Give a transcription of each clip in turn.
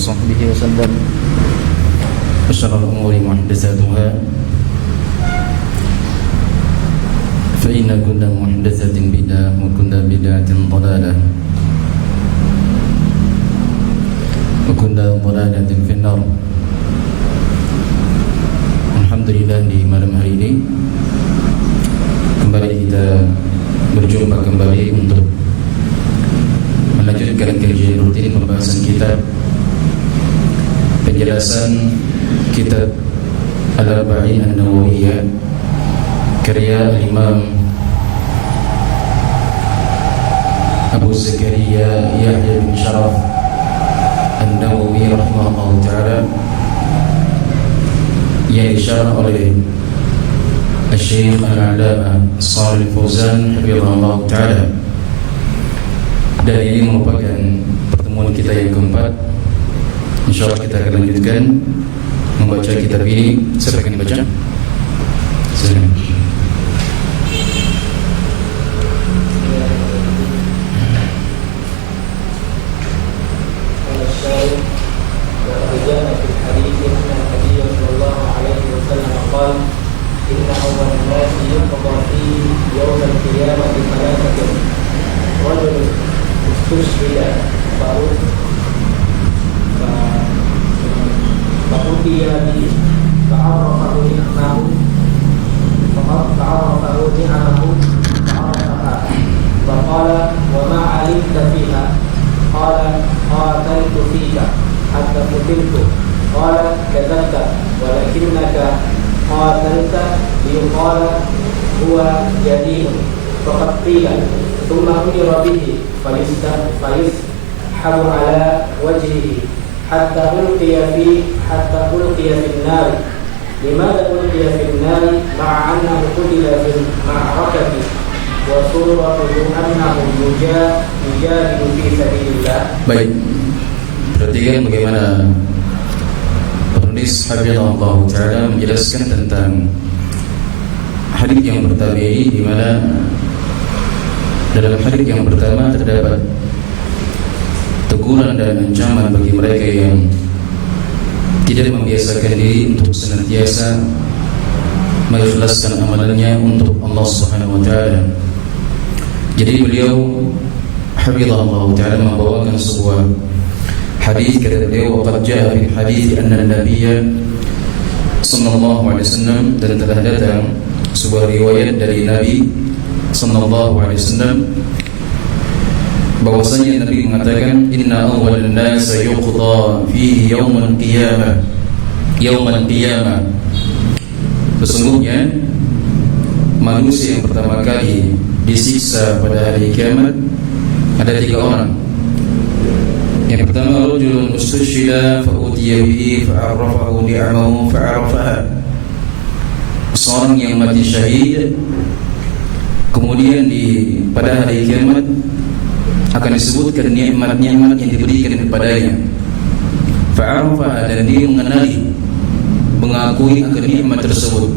وصحبه وسلم وشر الأمور محدثاتها فإن كل محدثة بدعة وكل بدعة ضلالة وكل ضلالة في النار. Alhamdulillah, di malam hari ini kembali kita berjumpa kembali untuk melanjutkan kajian rutin pembahasan kitab penjelasan kitab Al-Arba'in An-Nawawiyah karya Imam Abu Zakaria Yahya bin Sharaf An-Nawawi rahimahullah ta'ala yang disyarah oleh Syekh Al-Allamah Shalih Fauzan hafizahullah ta'ala. Dan ini merupakan pertemuan kita yang keempat. InsyaAllah kita akan lanjutkan membaca kitab ini. Siapa akan dibaca? Silakan. إن أول الناس يقضى فيه يوم القيامة ثلاثة: رجل استشهد فأتي به فعرفه نعمه فعرفها فقال: وما علمت فيها؟ قال: قاتلت فيك حتى قتلت. قال: كذبت ولكنك قاتلت ليقال هو جديد. فقد قيل: ثم أمر به فيسحب على وجهه حتى ألقي في النار. لماذا ألقي في النار مع أنه قتل في المعركة وصورته أنه يجاهد في سبيل الله؟ Baik, perhatikan bagaimana penulis hafizahullah ta'ala menjelaskan tentang hadits yang pertama ini, di mana dalam hadits yang pertama terdapat teguran dan ancaman bagi mereka yang tidak membiasakan diri untuk senantiasa mengikhlaskan amalannya untuk Allah Subhanahu wa taala. Jadi beliau hafizahullah ta'ala membawakan sebuah hadis, kata beliau, waqad jaa fil hadis anna an-nabiy sallallahu alaihi wasallam, dan telah datang sebuah riwayat dari Nabi sallallahu alaihi wasallam bahwasanya Nabi mengatakan, inna awwalan nas yuqda fihi yaumal qiyamah, sesungguhnya manusia yang pertama kali disiksa pada hari kiamat ada 3 orang. Yang pertama, rajulun ustushhida fa utiya bihi fa arrafahu ni'amahu fa arafaha, seorang yang mati syahid, kemudian pada hari kiamat akan disebutkan nikmat-nikmat yang diberikan kepadanya. Fa arafaha, dan dia mengakui akan nikmat tersebut.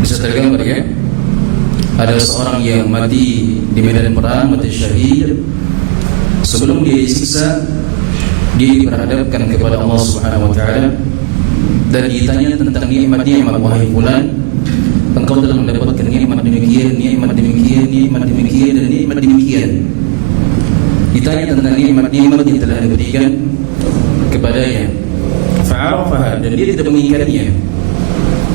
Bisa tergambar ya? Ada seorang yang mati di medan perang, mati syahid. Sebelum dia disiksa, dia diperhadapkan kepada Allah Subhanahu wa taala dan ditanya tentang nikmat-nikmat. Wahai fulan, engkau telah mendapatkan nikmat demikian, nikmat demikian, nikmat demikian, dan nikmat demikian. Ditanya tentang nikmat-nikmat yang telah diberikan kepadanya. Fa'arafaha, dan dia tidak mengingkarinya.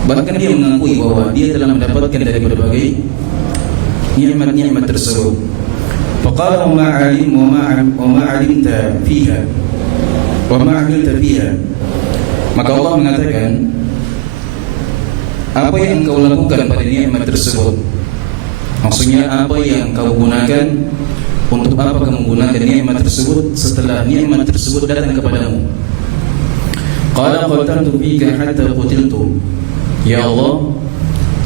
Bahkan dia mengakui bahwa dia telah mendapatkan dari berbagai nikmat-nikmat tersebut. Faqala ma 'alimta fiha wa ma 'amilta fiha. Maka Allah mengatakan, apa yang engkau lakukan pada nikmat tersebut? Maksudnya apa yang kau gunakan, untuk apa kamu menggunakan nikmat tersebut setelah nikmat tersebut datang kepadamu? Qala qataltu fika hatta qutiltu. Ya Allah,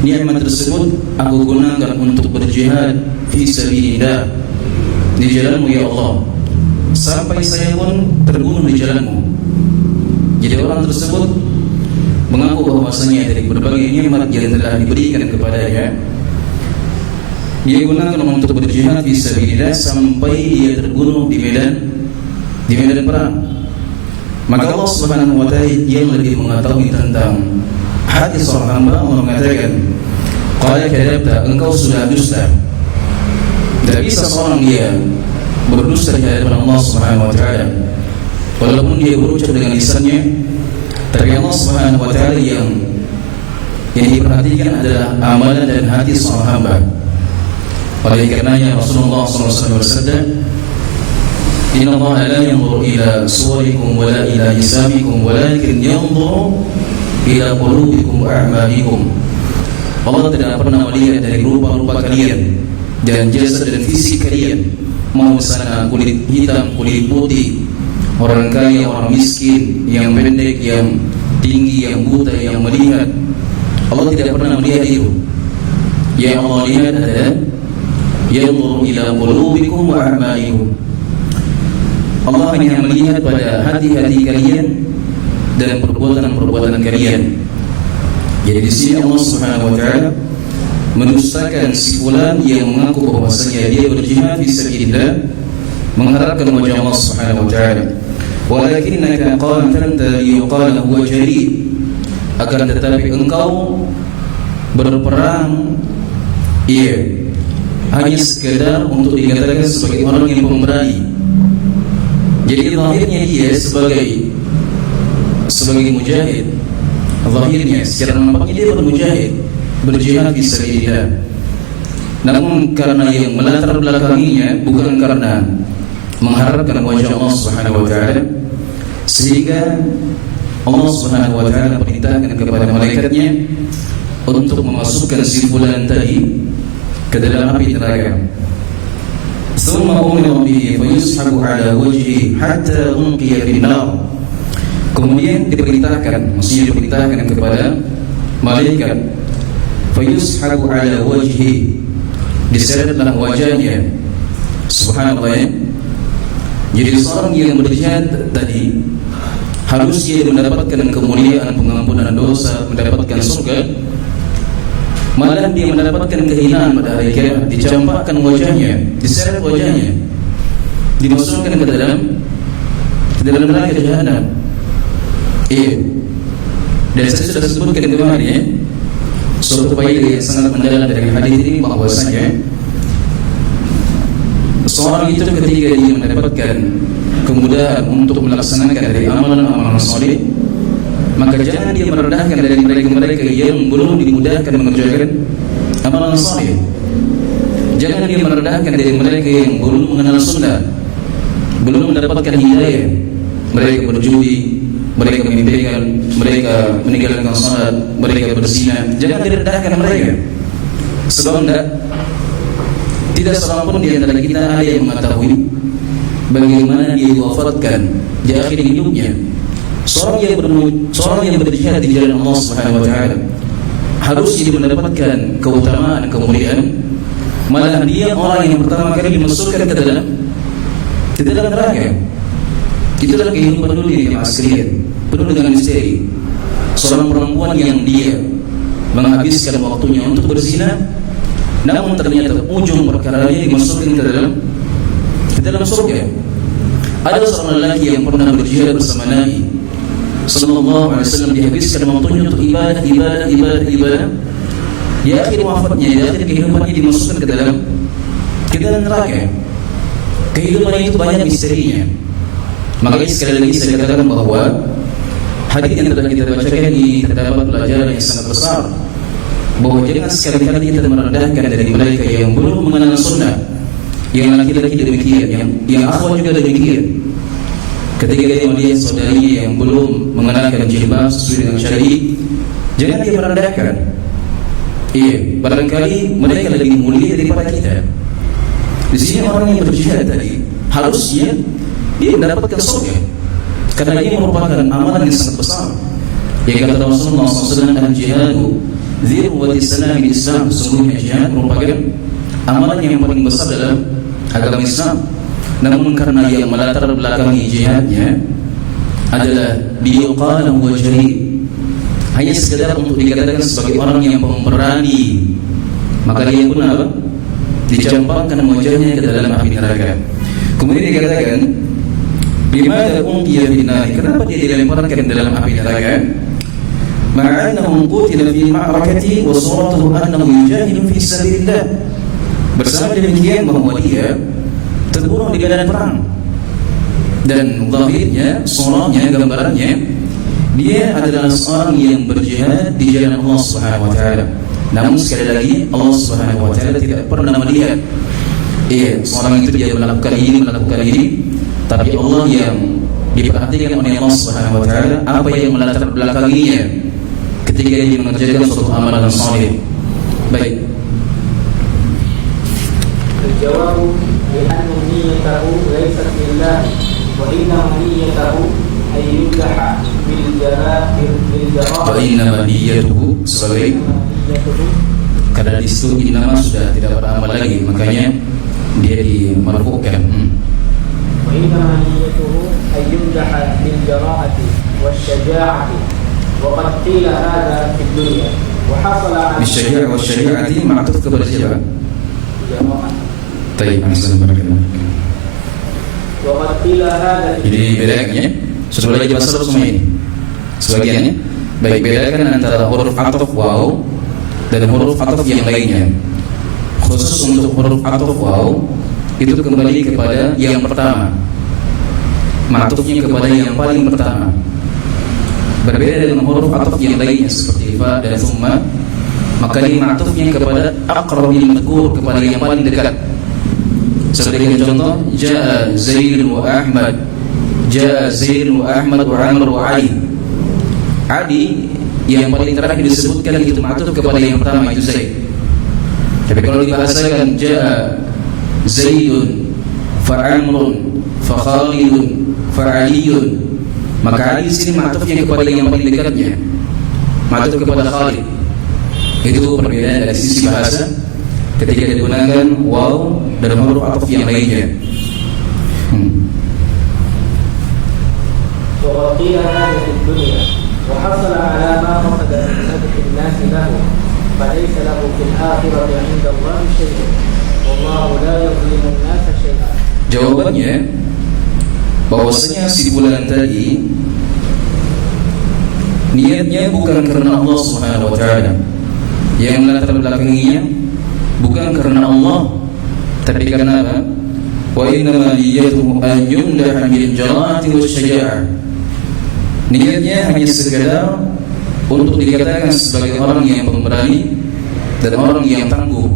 nikmat tersebut aku gunakan untuk berjihad fi sabilillah, di jalanmu ya Allah, sampai saya pun terbunuh di jalanmu. Jadi orang tersebut mengaku bahwasanya dari berbagai nikmat yang telah diberikan kepadanya, dia gunakan untuk berjihad fi sabilillah sampai dia terbunuh di medan perang. Maka Allah Subhanahu wa Ta'ala yang lebih mengetahui tentang hati seorang hamba. Allah mengatakan, qala kadzabta, engkau sudah dusta. Tidak bisa seorang dia berdusta di hadapan Allah Subhanahu wa Ta'ala, walaupun dia berucap dengan lisannya, tapi Allah Subhanahu wa Ta'ala yang diperhatikan adalah amalan dan hati seorang hamba. Oleh karenanya Rasulullah SAW bersabda, Inna Allah la yanzur ila suwarikum wa la ila hisamikum walakin yanzur ila qulubikum wa a'malikum. Allah tidak pernah melihat dari rupa-rupa kalian dan jasad dan fisik kalian, mau sana kulit hitam, kulit putih, orang kaya, orang miskin, yang pendek, yang tinggi, yang buta, yang melihat. Allah tidak pernah melihat itu. Yang Allah lihat adalah yanzur ila qulubikum wa a'malikum. Allah hanya melihat pada hati-hati kalian dan perbuatan-perbuatan kalian. Jadi di sini Allah Subhanahu wa Ta'ala mendustakan si fulan yang mengaku bahwasanya dia berjihad fi sabilillah mengharapkan wajah Allah Subhanahu wa Ta'ala. Walakinnaka qatalta liyuqala huwa jari. Akan tetapi engkau berperang hanya sekedar untuk dikatakan sebagai orang yang pemberani. Jadi zahirnya dia sebagai mujahid. Zahirnya secara nampaknya dia bermujahid, berjihad fi sabilillah. Namun karena yang melatar belakanginya bukan karena mengharapkan wajah Allah Subhanahu wa Ta'ala, sehingga Allah Subhanahu wa Ta'ala perintahkan kepada malaikatnya untuk memasukkan si fulan tadi ke dalam api neraka. Thumma umira bihi fayushabu ala wajhihi hatta unqiya fin nar. Kemudian diperintahkan kepada malaikat, fayushabu ala wajhihi, diseretlah wajahnya. Subhanallah ya. Jadi seorang yang berjihad tadi harus dia mendapatkan kemuliaan, pengampunan dosa, mendapatkan surga, malah dia mendapatkan kehinaan pada hari kiamat. Dicampakkan wajahnya, diseret wajahnya, dimasukkan ke dalam neraka jahanam. Dan saya sudah sebutkan kemarin ya, suatu faedah yang sangat mendalam dari hadis ini, bahwasanya seorang itu ketika dia mendapatkan kemudahan untuk melaksanakan dari amalan-amalan saleh, maka jangan dia merendahkan dari mereka-mereka yang belum dimudahkan mengerjakan amalan saleh. Jangan dia merendahkan dari mereka yang belum mengenal sunnah, belum mendapatkan hidayah. Mereka berjudi, mereka mimpikan, mereka meninggalkan salat, mereka berzina. Jangan direndahkan mereka. Sebab tidak seorang pun di antara kita ada yang mengetahui bagaimana dia wafatkan di akhir hidupnya. Seorang yang berjihad di jalan Allah Subhanahu wa Ta'ala harus dia mendapatkan keutamaan, kemuliaan. Malah dia orang yang pertama kali dimasukkan ke dalam neraka. Itulah kehidupan dunia yang sekalian, penuh dengan misteri. Seorang perempuan yang dia menghabiskan waktunya untuk berzina, namun ternyata ujung perkaranya dimasukkan ke dalam surga. Ada seorang lelaki yang pernah berjihad bersama Nabi Sallallahu Alaihi Wasallam, dihabiskan waktunya untuk ibadah. Di akhir wafatnya, di akhir kehidupannya dimasukkan ke dalam neraka. Kehidupan itu banyak misterinya. Makanya sekali lagi saya katakan bahwa hadis yang telah kita bacakan ini terdapat pelajaran yang sangat besar, bahwa jangan sekali-kali kita merendahkan dari mereka yang belum mengenal sunnah, yang laki-laki demikian, yang akhwat juga demikian. Ketika dia melihat saudarinya yang belum mengenakan jilbab sesuai dengan syar'i, jangan dia merendahkan. Barangkali mereka lebih mulia daripada kita. Di sini orang yang berjihad tadi harusnya dia mendapatkan surga, karena ini merupakan amalan yang sangat besar. Yang kata Rasulullah SAW, al-jihadu dzirwatu sanami Islam, sesungguhnya jihad merupakan amalan yang paling besar dalam agama Islam. Namun karena yang melatar belakangi jihadnya adalah liyuqala huwa jahid, hanya sekedar untuk dikatakan sebagai orang yang pemberani, maka dia pun apa? Dicampakkan wajahnya ke dalam api neraka. Kemudian dikatakan Bimada unqiya fi nar, kenapa dia dilemparkan dalam api neraka? Ma'annahu qutila fi ma'rakati wa suratuhu annahu yujahidu fi sabilillah. Bersama demikian bahwa dia terbunuh di medan perang, dan zahirnya, suratnya, gambarannya dia adalah seorang yang berjihad di jalan Allah Subhanahu wa taala. Namun sekali lagi Allah Subhanahu wa taala tidak pernah melihat seorang itu dia melakukan ini, tapi Allah yang diperhatikan oleh Allah Subhanahu wa taala apa yang melatar belakanginya ketika dia mengerjakan suatu amalan saleh. Baik. الجواب لأن نيته ليست لله وإنما نيته أن يمدح بالجراء Innama niyyatuhu sebagai karena di situ innama sudah tidak beramal lagi, makanya dia dimarfu'kan. وإنما نيته أن يمدح بالجراءة والشجاعة وقد قيل هذا في الدنيا وحصل عن Bisyari'ah wa syari'ati ma'tuf kepada siapa? جراءة Tayyib, assalamualaikum. وقد قيل هذا في Jadi bedakannya sudah belajar bahasa Arab semua ini sebagiannya. Baik, bedakan antara huruf ataf waw dan huruf ataf yang lainnya. Khusus untuk huruf ataf waw itu kembali kepada yang pertama, ma'tufnya kepada yang paling pertama. Berbeda dengan huruf ataf yang lainnya seperti fa dan thumma, maka ini ma'tufnya kepada aqrabil madhkur, kepada yang paling dekat. Sebagai contoh, jaa Zaidun wa Ahmad, jaa Zaidun wa Ahmad wa Amr wa Ali. Ali yang paling terakhir disebutkan itu ma'tuf kepada yang pertama, itu Zaid. Tapi kalau dibahasakan jaa Zaidun fa Amrun fa Khalidun fa Aliyun, maka Ali sini ma'tufnya kepada yang paling dekatnya, ma'tuf kepada Khalid. Itu perbedaan dari sisi bahasa ketika digunakan waw dan huruf ataf yang lainnya. وقد قيل هذا في الدنيا وحصل على ما قصد من مدح الناس له فليس له في الآخرة عند الله شيء والله لا يظلم الناس شيئا. Jawabannya bahwasanya si bulan tadi niatnya bukan karena Allah Subhanahu wa taala, yang melatar belakanginya bukan karena Allah, tapi karena apa? Wa innama niyyatuhu an yumdaha bil jara'ati wasyaja'ah. Niatnya hanya sekedar untuk dikatakan sebagai orang yang pemberani dan orang yang tangguh.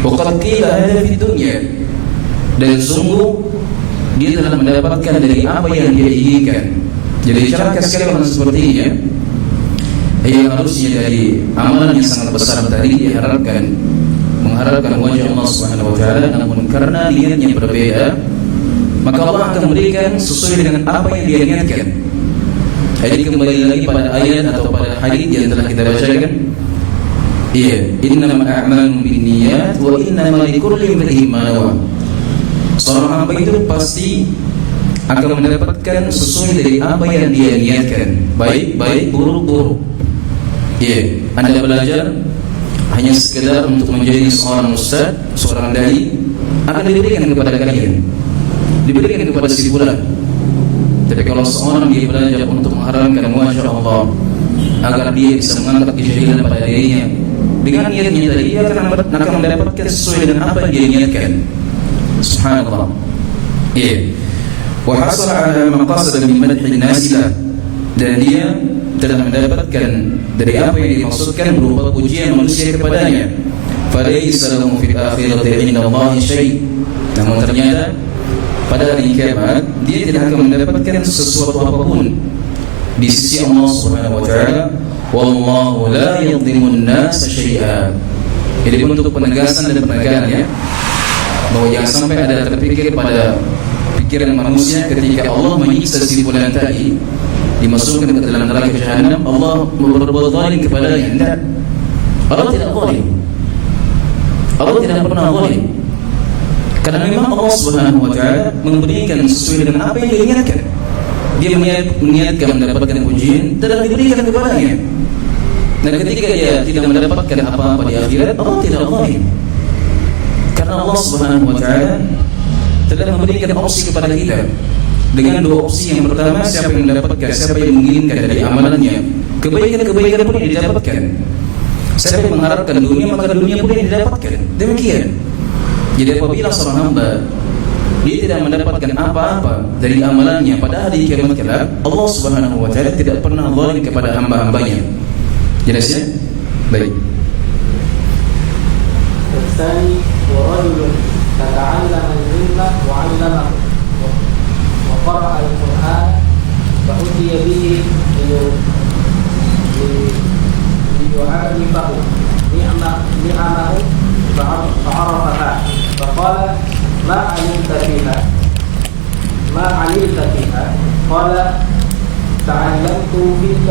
Waqad qila hadza fid dunya, dan sungguh dia telah mendapatkan dari apa yang dia inginkan. Jadi cara sekali orang seperti ini yang harusnya dari amalan yang sangat besar tadi diharapkan mengharapkan wajah Allah Subhanahu wa taala, namun karena niatnya berbeda, maka Allah akan memberikan sesuai dengan apa yang dia niatkan. Jadi kembali lagi pada ayat atau pada hadis yang telah kita bacakan, innamal a'malu binniyat wa innamal likulli imrin ma nawa. Seorang hamba itu pasti akan mendapatkan sesuai dari apa yang dia niatkan, baik buruk. Anda belajar hanya sekedar untuk menjadi seorang ustaz, seorang dai, akan diberikan kepada kalian, diberikan kepada si fulan. Tapi kalau seorang dia belajar untuk mengharapkan wajah Allah agar dia bisa mengangkat kejahilan pada dirinya, dengan niatnya tadi dia akan mendapatkan sesuai dengan apa yang dia niatkan. Subhanallah. Wa hasala ala man qasada min madhi an-nas, dan dia telah mendapatkan dari apa yang dimaksudkan berupa pujian manusia kepadanya. Falaysa lahu fil akhirati 'inda Allahi syai'. Namun ternyata pada hari kiamat dia tidak akan mendapatkan sesuatu apapun di sisi Allah Subhanahu wa taala. Wallahu la yadhlimun nasa syai'a. Jadi bentuk penegasan dan penegasannya bahwa jangan sampai ada terpikir pada pikiran manusia ketika Allah menyiksa si fulan tadi, dimasukkan ke dalam neraka jahanam, Allah berbuat zalim kepadanya. Tidak. Allah tidak zalim. Allah tidak pernah zalim. Karena memang Allah Subhanahu wa taala memberikan sesuai dengan apa yang dia inginkan. Dia meniatkan mendapatkan pujian, telah diberikan kepadanya. Dan ketika dia tidak mendapatkan apa-apa di akhirat, Allah tidak zalim. Karena Allah Subhanahu wa taala telah memberikan opsi kepada kita. dengan dua opsi. Yang pertama, siapa yang mendapatkan, siapa yang menginginkan dari amalannya kebaikan-kebaikan pun yang didapatkan. Siapa yang mengharapkan dunia, maka dunia pun yang didapatkan. Demikian. Jadi apabila seorang hamba dia tidak mendapatkan apa-apa dari amalannya pada hari kiamat kelak, Allah Subhanahu wa taala tidak pernah zalim kepada hamba-hambanya. Jelas ya? Baik. الثاني ورجل تتعلم العلم وعلمه وقرأ القرآن فأتي به ليعرفه نعمه فعرفها فقال ما علمت فيها قال تعلمت فيك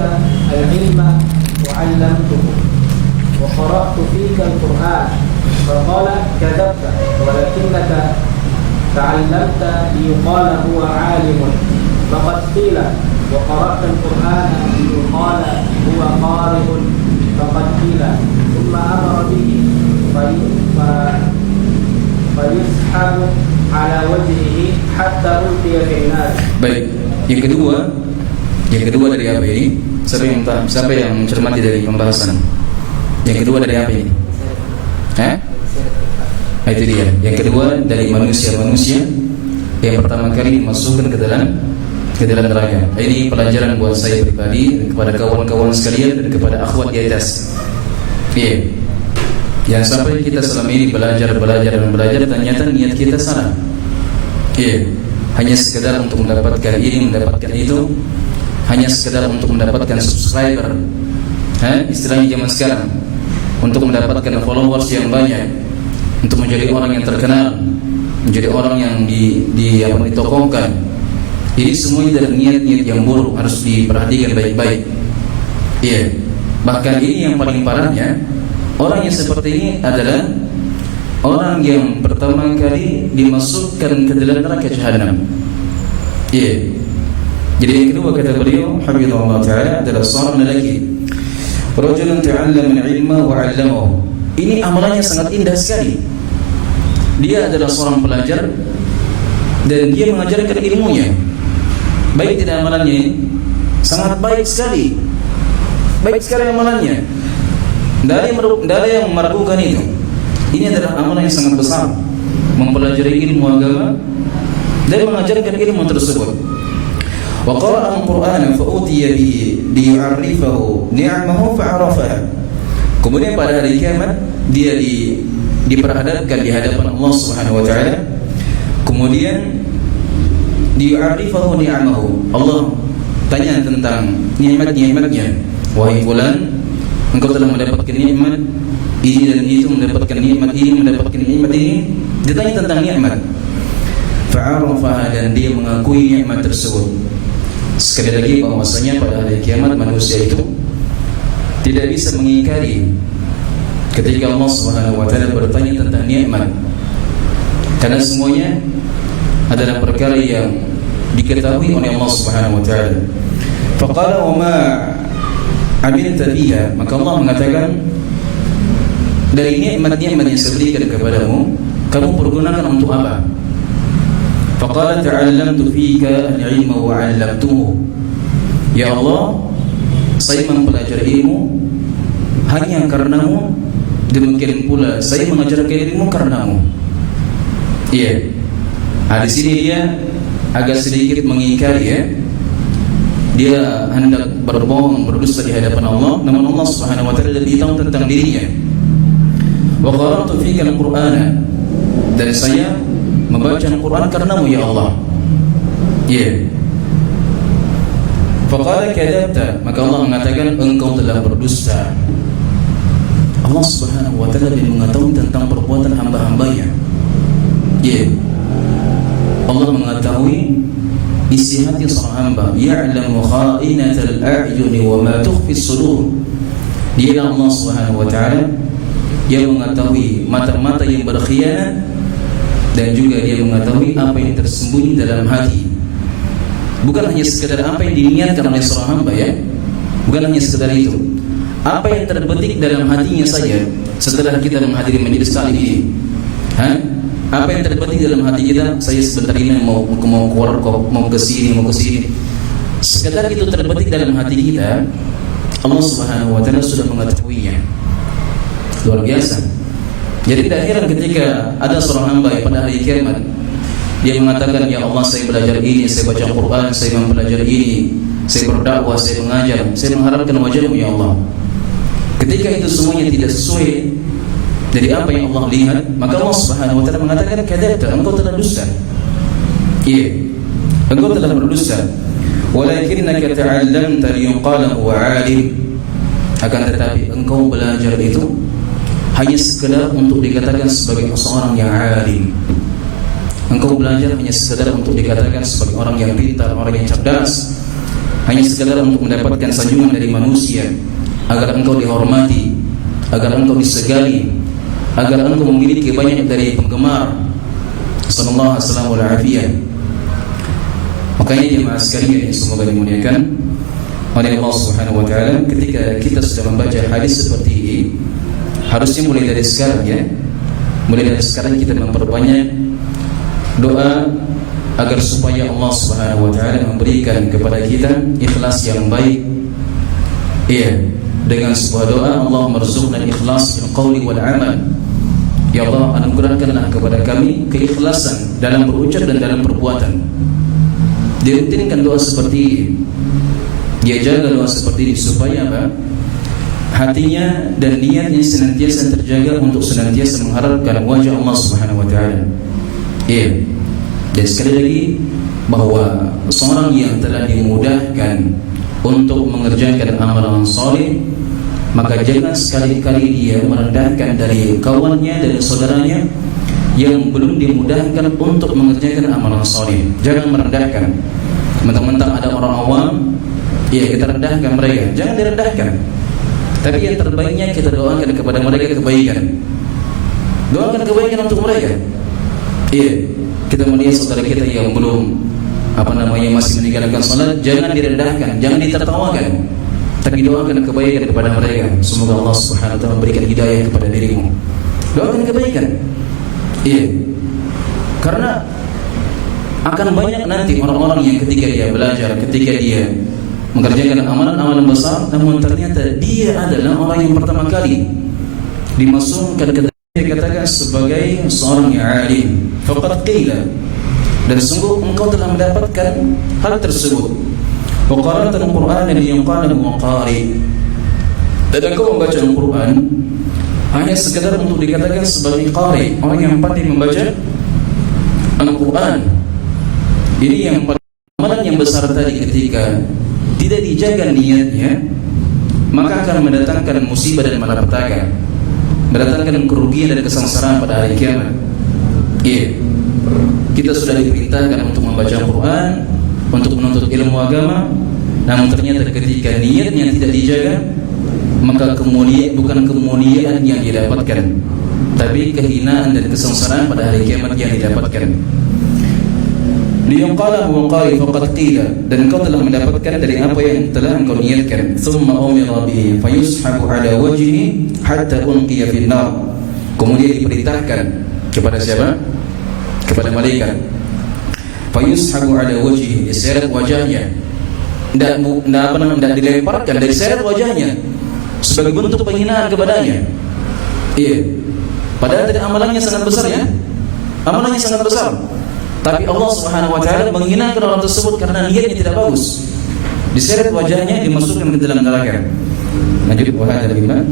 العلم وعلمته وقرأت فيك القرآن فقال كذبت ولكنك تعلمت ليقال هو عالم فقد قيل وقرأت القرآن ليقال هو قارئ فقد قيل ثم أمر به فيسحب على وجهه حتى ألقي في النار. Baik, yang kedua dari apa ini? Siapa yang mencermati dari pembahasan? Yang kedua dari apa ini? Itu dia. Yang kedua dari manusia-manusia yang pertama kali dimasukkan ke dalam neraka. Ini pelajaran buat saya pribadi, kepada kawan-kawan sekalian, dan kepada akhwat di atas. Iya. Yang sampai kita selama ini belajar, ternyata niat kita salah. Iya. Hanya sekedar untuk mendapatkan ini, mendapatkan itu, hanya sekedar untuk mendapatkan subscriber. Istilahnya zaman sekarang, untuk mendapatkan followers yang banyak, untuk menjadi orang yang terkenal, menjadi orang yang ditokohkan. Ini semuanya dari niat-niat yang buruk, harus diperhatikan baik-baik. Iya. Bahkan ini yang paling parahnya, orang yang seperti ini adalah orang yang pertama kali dimasukkan ke dalam neraka jahanam. Iya. Jadi yang kedua kata beliau, hafizahullah ta'ala, adalah seorang lelaki, rajulun ta'allama al-ilma wa 'allamahu. Ini amalannya sangat indah sekali. Dia adalah seorang pelajar dan dia mengajarkan ilmunya. Baik tidak amalannya ini? Sangat baik sekali. Baik sekali amalannya. Tidak ada yang meragukan itu. Ini adalah amalan yang sangat besar, mempelajari ilmu agama dan mengajarkan ilmu tersebut. Wa qara'a al-Qur'ana fa utiya bihi liyu'arrifahu ni'amahu fa'arafaha. Kemudian pada hari kiamat dia diperhadapkan di hadapan Allah Subhanahu wa taala. Kemudian liyu'arrifahu ni'amahu. Allah tanya tentang nikmat-nikmatnya. Wahai fulan, engkau telah mendapatkan nikmat ini dan itu, mendapatkan nikmat ini, mendapatkan nikmat ini. Ditanya tentang nikmat. Fa'arafaha, dan dia mengakui nikmat tersebut. Sekali lagi bahwasanya pada hari kiamat manusia itu tidak bisa mengingkari ketika Allah Subhanahu wa taala bertanya tentang nikmat. Karena semuanya adalah perkara yang diketahui oleh Allah Subhanahu wa taala. Faqala wa ma 'amilta fiha, maka Allah mengatakan, dari nikmat-nikmat yang saya berikan kepadamu, kamu pergunakan untuk apa? Faqala ta'allamtu fika al-'ilma wa 'allamtuhu. Ya Allah, saya mempelajari ilmu hanya karenamu, demikian pula saya mengajarkan ilmu karenamu. Iya. Di sini dia agak sedikit mengingkari ya. Dia hendak berbohong, berdusta di hadapan Allah, namun Allah Subhanahu wa taala lebih tahu tentang dirinya. Wa qara'tu fika al-Qur'ana, dan saya membaca Al-Quran karenamu ya Allah. Iya. Faqala kadzabta, maka Allah mengatakan engkau telah berdusta. Allah Subhanahu wa taala lebih mengetahui tentang perbuatan hamba-hambanya. Iya. Allah mengetahui isi hati seorang hamba. Ya'lamu kha'inatal a'yuni wa ma tukhfi as-sudur. Dia Allah Subhanahu wa taala yang mengetahui mata-mata yang berkhianat, dan juga dia mengetahui apa yang tersembunyi dalam hati. Bukan hanya sekedar apa yang diniatkan oleh seorang hamba ya. Bukan hanya sekedar itu. Apa yang terbetik dalam hatinya saja setelah kita menghadiri majelis kali ini. Apa yang terbetik dalam hati kita, saya sebentar ini mau keluar kok, mau ke sini. Sekedar itu terbetik dalam hati kita, Allah Subhanahu wa taala sudah mengetahuinya. Luar biasa. Jadi tidak heran ketika ada seorang hamba yang pada hari kiamat dia mengatakan, ya Allah, saya belajar ini, saya baca Quran, saya mempelajari ini, saya berdakwah, saya mengajar, saya mengharapkan wajah-Mu ya Allah. Ketika itu semuanya tidak sesuai dari apa yang Allah lihat, maka Allah Subhanahu wa taala mengatakan, kadzabta, engkau telah dusta. Iya, engkau telah berdusta. Walakinnaka ta'allamta liyuqala huwa 'alim. Akan tetapi engkau belajar itu hanya sekedar untuk dikatakan sebagai seorang yang alim. Engkau belajar hanya sekedar untuk dikatakan sebagai orang yang pintar, orang yang cerdas, hanya sekedar untuk mendapatkan sanjungan dari manusia, agar engkau dihormati, agar engkau disegani, agar engkau memiliki banyak dari penggemar. Sallallahu alaihi wasallam. Makanya jemaah sekalian yang semoga dimuliakan oleh Allah Subhanahu wa taala, ketika kita sudah membaca hadis seperti ini, harusnya mulai dari sekarang ya. Mulai dari sekarang kita memperbanyak doa agar supaya Allah Subhanahu wa taala memberikan kepada kita ikhlas yang baik. Iya, dengan sebuah doa, Allahumma rzuqna ikhlas fil qawli wal amal. Ya Allah, anugerahkanlah kepada kami keikhlasan dalam berucap dan dalam perbuatan. Dirutinkan doa seperti ini, dia jaga doa seperti ini supaya apa? Hatinya dan niatnya senantiasa terjaga untuk senantiasa mengharapkan wajah Allah Subhanahu wa taala. Iya. Dan sekali lagi, bahwa seorang yang telah dimudahkan untuk mengerjakan amalan saleh, maka jangan sekali-kali dia merendahkan dari kawannya dan saudaranya yang belum dimudahkan untuk mengerjakan amalan saleh. Jangan merendahkan. Mentang-mentang ada orang awam, ya kita rendahkan mereka. Jangan direndahkan. Tapi yang terbaiknya kita doakan kepada mereka kebaikan. Doakan kebaikan untuk mereka. Iya, kita melihat saudara kita yang belum masih meninggalkan salat, jangan direndahkan, jangan ditertawakan, tapi doakan kebaikan kepada mereka. Semoga Allah Subhanahu wa taala memberikan hidayah kepada dirimu. Doakan kebaikan. Iya. Karena akan banyak nanti orang-orang yang ketika dia belajar, ketika dia mengerjakan amalan-amalan besar, namun ternyata dia adalah orang yang pertama kali dimasukkan ke dikatakan sebagai seorang yang alim. Faqad qila, dan sungguh engkau telah mendapatkan hal tersebut. Wa qara'ta al-Qur'ana liyuqala qari, dan engkau membaca Al-Quran hanya sekedar untuk dikatakan sebagai qari, orang yang pandai membaca Al-Quran. Ini yang amalan yang besar tadi, ketika tidak dijaga niatnya, maka akan mendatangkan musibah dan malapetaka, mendatangkan kerugian dan kesengsaraan pada hari kiamat. Iya, kita sudah diperintahkan untuk membaca Al-Quran, untuk menuntut ilmu agama, namun ternyata ketika niatnya tidak dijaga, maka kemuliaan bukan kemuliaan yang didapatkan, tapi kehinaan dan kesengsaraan pada hari kiamat yang didapatkan. Liyuqala huwa qari faqad qila, dan engkau telah mendapatkan dari apa yang telah engkau niatkan. Thumma umira bihi fayushabu ala wajhihi hatta unqiya fin nar. Kemudian diperintahkan kepada siapa? Kepada malaikat. Fayushabu ala wajhihi, diseret wajahnya. Tidak dilemparkan, dari seret wajahnya sebagai bentuk penghinaan kepadanya. Iya. Padahal dari amalannya sangat besar ya. Amalannya sangat besar. Tapi Allah Subhanahu wa taala menghinakan orang tersebut karena niatnya tidak bagus. Diseret wajahnya, dimasukkan ke dalam neraka. Lanjut, wa hadza billah.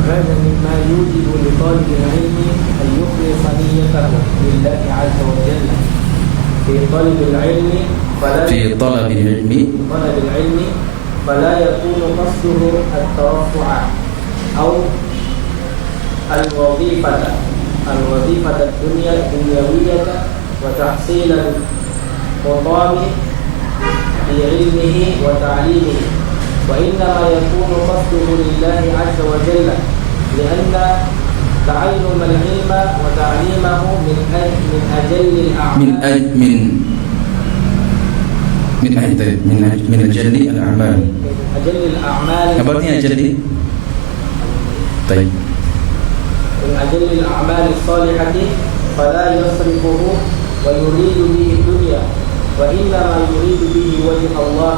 وهذا مما يوجب لطالب العلم أن يخلص نيته لله عز وجل في طلب العلم فلا يكون قصده الترفع أو الوظيفة الدنيوية وتحصيل الخطام بعلمه وتعليمه، وإنما يكون قصده لله عز وجل، لأن تعلم العلم وتعليمه من أجل الأعمال من أجل الأعمال. Apa artinya أجل؟ طيب. من أجل الأعمال الصالحة فلا يصرفه ويريد به الدنيا وإنما يريد به وجه الله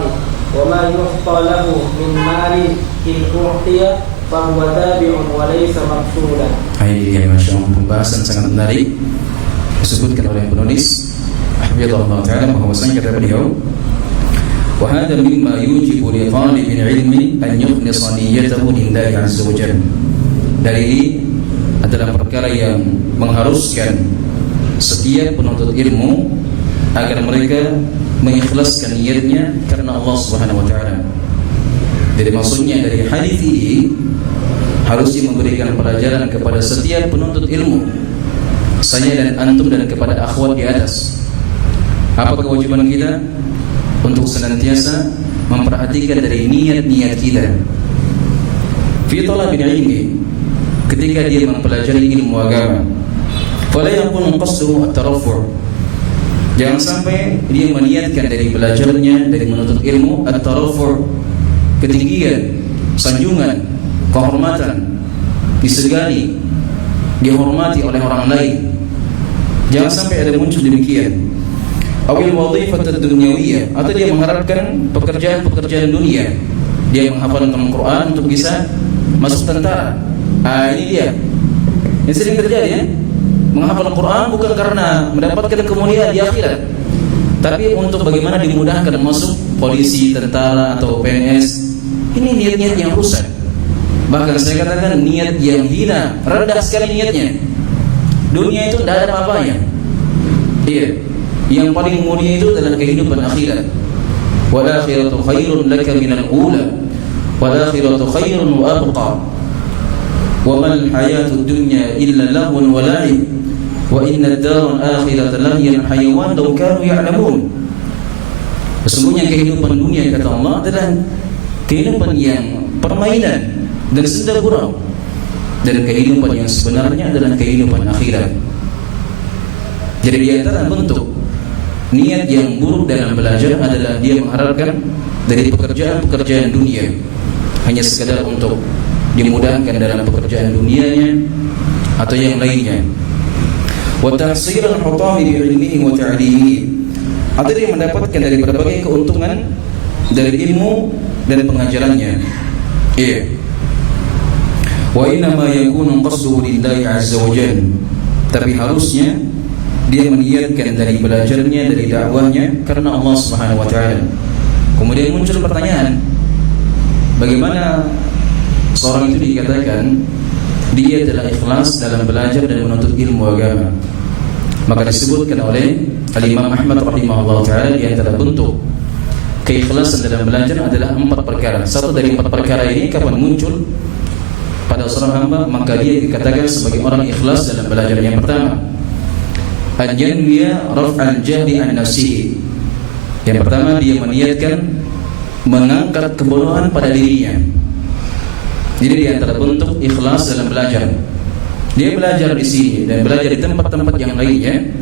وما يعطى له من مال إن أعطي فهو تابع وليس مقصودا. Ini dia Masya Allah, pembahasan sangat menarik disebutkan oleh penulis Hafizahullah Ta'ala bahwasanya kata beliau, وهذا مما يوجب لطالب العلم أن يخلص نيته لله عز وجل. Dari ini adalah perkara yang mengharuskan setiap penuntut ilmu agar mereka mengikhlaskan niatnya karena Allah Subhanahu wa taala. Jadi maksudnya dari hadis ini harusnya memberikan pelajaran kepada setiap penuntut ilmu, saya dan antum dan kepada akhwat di atas. Apa kewajiban kita? Untuk senantiasa memperhatikan dari niat-niat kita fi talabil ilmi, ketika dia mempelajari ilmu agama. Fala yakun qasduhu at-taraffu', jangan sampai dia meniatkan dari belajarnya, dari menuntut ilmu at-taraffu', ketinggian, sanjungan, kehormatan, disegani, dihormati oleh orang lain. Jangan sampai ada muncul demikian. Awil wadhifat ad-dunyawiyah, atau dia mengharapkan pekerjaan-pekerjaan dunia. Dia menghafalkan Al-Quran untuk bisa masuk tentara. Ini dia yang sering terjadi ya. Menghafal Al-Quran bukan karena mendapatkan kemuliaan di akhirat, tapi untuk bagaimana dimudahkan masuk polisi, tentara atau PNS. Ini niat-niat yang rusak. Bahkan saya katakan niat yang hina, rendah sekali niatnya. Dunia itu tidak ada apa-apanya. Iya, yang paling mulia itu adalah kehidupan akhirat. Wal akhiratu khairun laka minal ula, wal akhiratu khairun wa abqa. Wa mal hayatud dunya illa lahwun wa la'ib, wa inna ad-dar al-akhirata la hiya al-hayawan law kanu ya'lamun. Sesungguhnya kehidupan dunia kata Allah adalah kehidupan yang permainan dan senda gurau, dan kehidupan yang sebenarnya adalah kehidupan akhirat. Jadi di antara bentuk niat yang buruk dalam belajar adalah dia mengharapkan dari pekerjaan-pekerjaan dunia hanya sekadar untuk dimudahkan dalam pekerjaan dunianya atau yang lainnya. Wa tahsil al-hutami bi ilmihi wa ta'limihi, ada yang mendapatkan dari berbagai keuntungan dari ilmu dan pengajarannya. Iya. Wa inna ma yakunu qasduhu lillahi azza wa jalla, tapi harusnya dia meniatkan dari belajarnya, dari dakwahnya karena Allah Subhanahu wa taala. Kemudian muncul pertanyaan, bagaimana seorang itu dikatakan dia telah ikhlas dalam belajar dan menuntut ilmu agama? Maka disebutkan oleh Al-Imam Ahmad rahimahullah taala di antara bentuk keikhlasan dalam belajar adalah 4 perkara. Satu dari 4 perkara ini kapan muncul pada seorang hamba, maka dia dikatakan sebagai orang ikhlas dalam belajar. Yang pertama, an-yanwiya raf'al jahli an nafsihi. Yang pertama, dia meniatkan mengangkat kebodohan pada dirinya. Jadi di antara bentuk ikhlas dalam belajar, dia belajar di sini dan belajar di tempat-tempat yang lainnya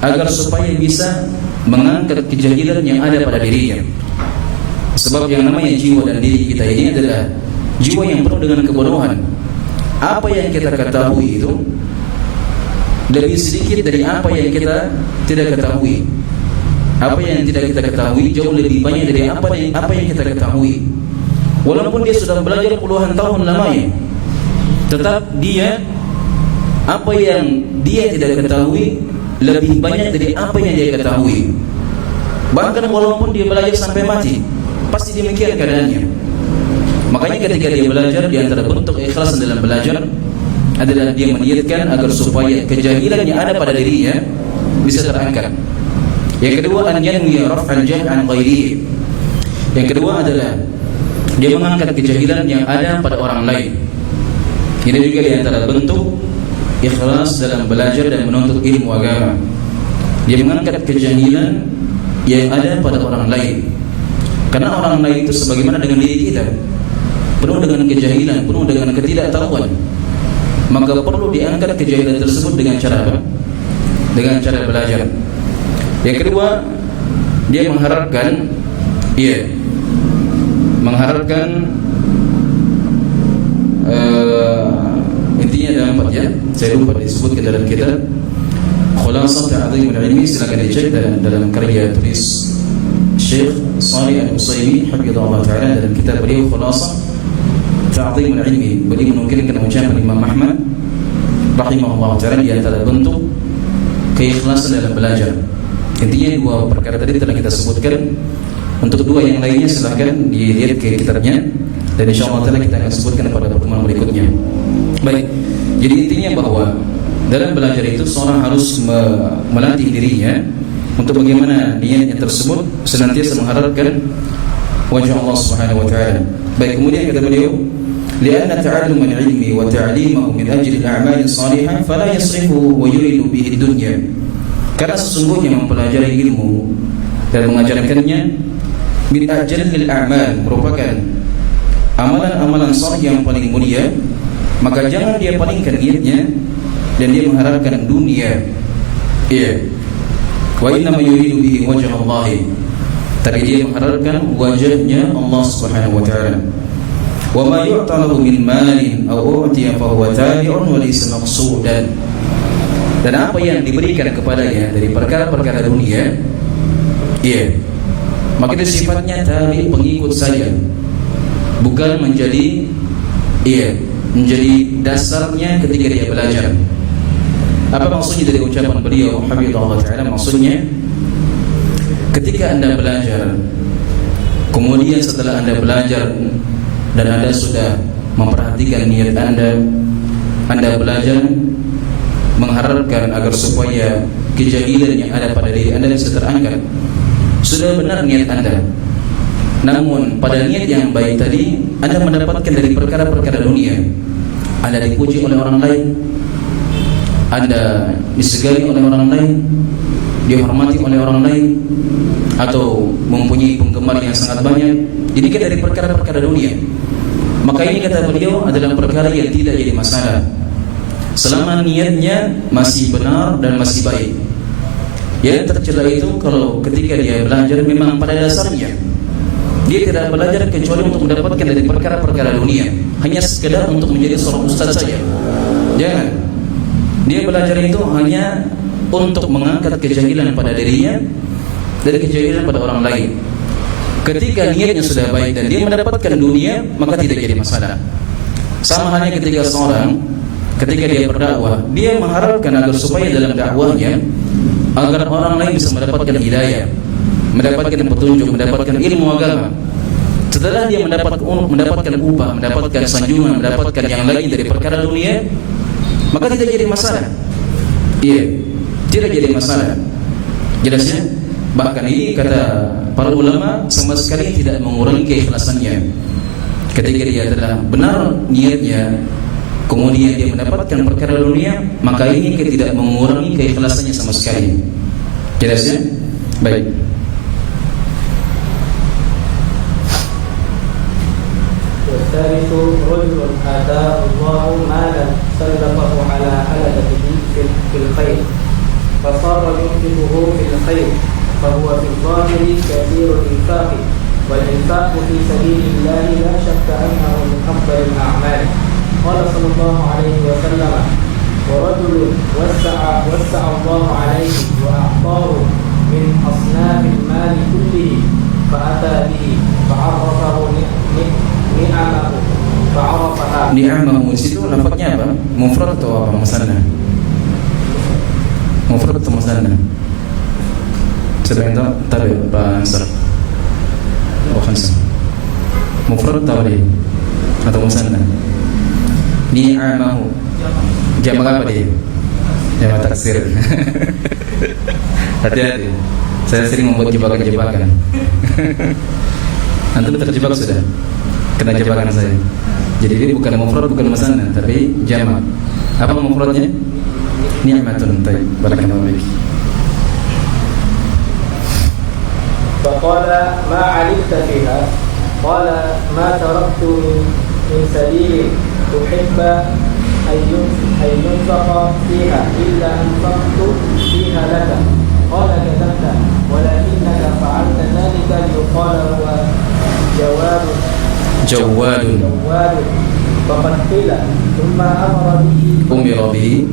agar supaya bisa mengangkat kejahilan yang ada pada dirinya. Sebab yang namanya jiwa dan diri kita ini adalah jiwa yang penuh dengan kebodohan. Apa yang kita ketahui itu lebih sedikit dari apa yang kita tidak ketahui. Apa yang tidak kita ketahui jauh lebih banyak dari apa yang kita ketahui. Walaupun dia sudah belajar puluhan tahun lamanya, tetap dia apa yang dia tidak ketahui lebih banyak dari apa yang dia ketahui. Bahkan walaupun dia belajar sampai mati, pasti demikian keadaannya. Makanya ketika dia belajar, di antara bentuk ikhlasan dalam belajar adalah dia meniatkan agar supaya kejahilan yang ada pada dirinya bisa terangkat. Yang kedua, an yanwi raf'al jahl an ghairihi. Yang kedua adalah dia mengangkat kejahilan yang ada pada orang lain. Ini juga di antara bentuk ikhlas dalam belajar dan menuntut ilmu agama. Dia mengangkat kejahilan yang ada pada orang lain. Karena orang lain itu sebagaimana dengan diri kita, penuh dengan kejahilan, penuh dengan ketidaktahuan. Maka perlu diangkat kejahilan tersebut dengan cara apa? Dengan cara belajar. Yang kedua, dia mengharapkan intinya ada 4 ya. Saya lupa disebutkan dalam kitab. Khulasah Ta'zimul Ilmi, silakan dicek dalam karya tulis Syekh Shalih Al-Utsaimin hafizahullah taala dalam kitab beliau Khulasah Ta'zimul Ilmi. Beliau menukilkan ucapan Imam Ahmad rahimahullah taala di antara bentuk keikhlasan dalam belajar. Intinya dua perkara tadi telah kita sebutkan. Untuk dua yang lainnya silahkan dilihat ke kitabnya, dan insyaallah taala kita akan sebutkan pada pertemuan berikutnya. Baik. Jadi intinya bahwa dalam belajar itu seorang harus melatih dirinya untuk bagaimana niatnya tersebut senantiasa mengharapkan wajah Allah Subhanahu wa taala. Baik, kemudian kata beliau, "Li'anna ta'allum al-'ilmi wa ta'limahu min ajli al-a'mal as-salihah fala yasrifu wa yuridu bihi ad-dunya." Karena sesungguhnya mempelajari ilmu dan mengajarkannya min ajli al-a'mal, merupakan amalan-amalan salih yang paling mulia, maka jangan dia palingkan niatnya dan dia mengharapkan dunia. Iya. Wa inna ma yuridu bihi wajha Allah. Tapi dia mengharapkan wajahnya Allah Subhanahu wa taala. Wa ma yu'ta lahu min malin aw u'tiya fa huwa tabi'un wa laysa maqsudan. Dan apa yang diberikan kepadanya dari perkara-perkara dunia, iya, maka itu sifatnya tabi, pengikut saja, bukan menjadi dasarnya ketika dia belajar. Apa maksudnya dari ucapan beliau hafizahullah taala? Maksudnya ketika Anda belajar, kemudian setelah Anda belajar dan Anda sudah memperhatikan niat Anda belajar mengharapkan agar supaya kejahilan yang ada pada diri Anda bisa terangkat. Sudah benar niat Anda, namun pada niat yang baik tadi Anda mendapatkan dari perkara-perkara dunia. Anda dipuji oleh orang lain, Anda disegani oleh orang lain, dihormati oleh orang lain, atau mempunyai penggemar yang sangat banyak. Jadi kan dari perkara-perkara dunia. Maka ini kata beliau adalah perkara yang tidak jadi masalah selama niatnya masih benar dan masih baik. Yang tercela itu kalau ketika dia belajar memang pada dasarnya dia tidak belajar kecuali untuk mendapatkan dari perkara-perkara dunia, hanya sekedar untuk menjadi seorang ustaz saja. Jangan. Dia belajar itu hanya untuk mengangkat kejahilan pada dirinya dari kejahilan pada orang lain. Ketika niatnya sudah baik dan dia mendapatkan dunia, maka tidak jadi masalah. Sama halnya ketika dia berdakwah, dia mengharapkan agar supaya dalam dakwahnya agar orang lain bisa mendapatkan hidayah, mendapatkan petunjuk, mendapatkan ilmu agama. Setelah dia mendapatkan upah, mendapatkan sanjungan, mendapatkan yang lain dari perkara dunia, maka tidak jadi masalah. Iya, tidak jadi masalah. Jelasnya, bahkan ini kata para ulama sama sekali tidak mengurangi keikhlasannya. Ketika dia telah benar niatnya, kemudian dia mendapatkan perkara dunia, maka ini tidak mengurangi keikhlasannya sama sekali. Jelasnya? Baik. والثالث رجل آتاه الله مالا سلطه على حلقته في الخير فصار ينفقه في الخير فهو في الظاهر كثير الإنفاق والإنفاق في سبيل الله لا شك أنه من أفضل الأعمال. قال صلى الله عليه وسلم: ورجل وسع الله عليه وأعطاه من أصناف المال كله فأتى به فعرفه ni'amahu fa'arafaha. Ni'amahu itu lafaznya apa? Mufrad atau apa? Musanna? Mufrad atau musanna? Sudah itu tabi Pak Ansar. Oh, khamsa. Mufrad atau musanna? Ni'amahu. Jamak apa dia? Jamak taksir. Hati-hati. Saya sering membuat jebakan-jebakan. Antum terjebak sudah. Kena jebakan saya. Jadi ini bukan mufrad, bukan musanna, tapi jamak. Apa mufradnya? Ni'matun. Baik, barakallahu fiik. Faqala ma 'alimta fiha? Qala ma taraktu min sabil tuhibba ayyunfaqa fiha illa anfaqtu fiha laka. Qala kadhabta walakinnaka fa'alta dhalika liqala huwa Jawadun. Faqad qila thumma umira bihi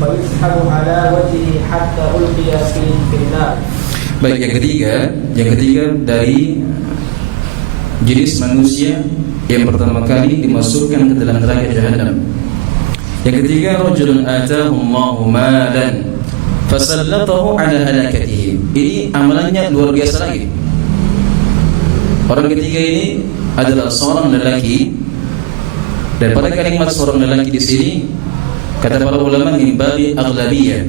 فيسحب على وجهه حتى ألقي في النار. Baik, yang ketiga dari jenis manusia yang pertama kali dimasukkan ke dalam neraka Jahannam. Yang ketiga, rajulun atahu Allahu malan fasallatahu ala halakatihi. Ini amalannya luar biasa lagi. Orang ketiga ini adalah seorang lelaki, dan pada kalimat seorang lelaki di sini kata para ulama min babi aghlabiyah.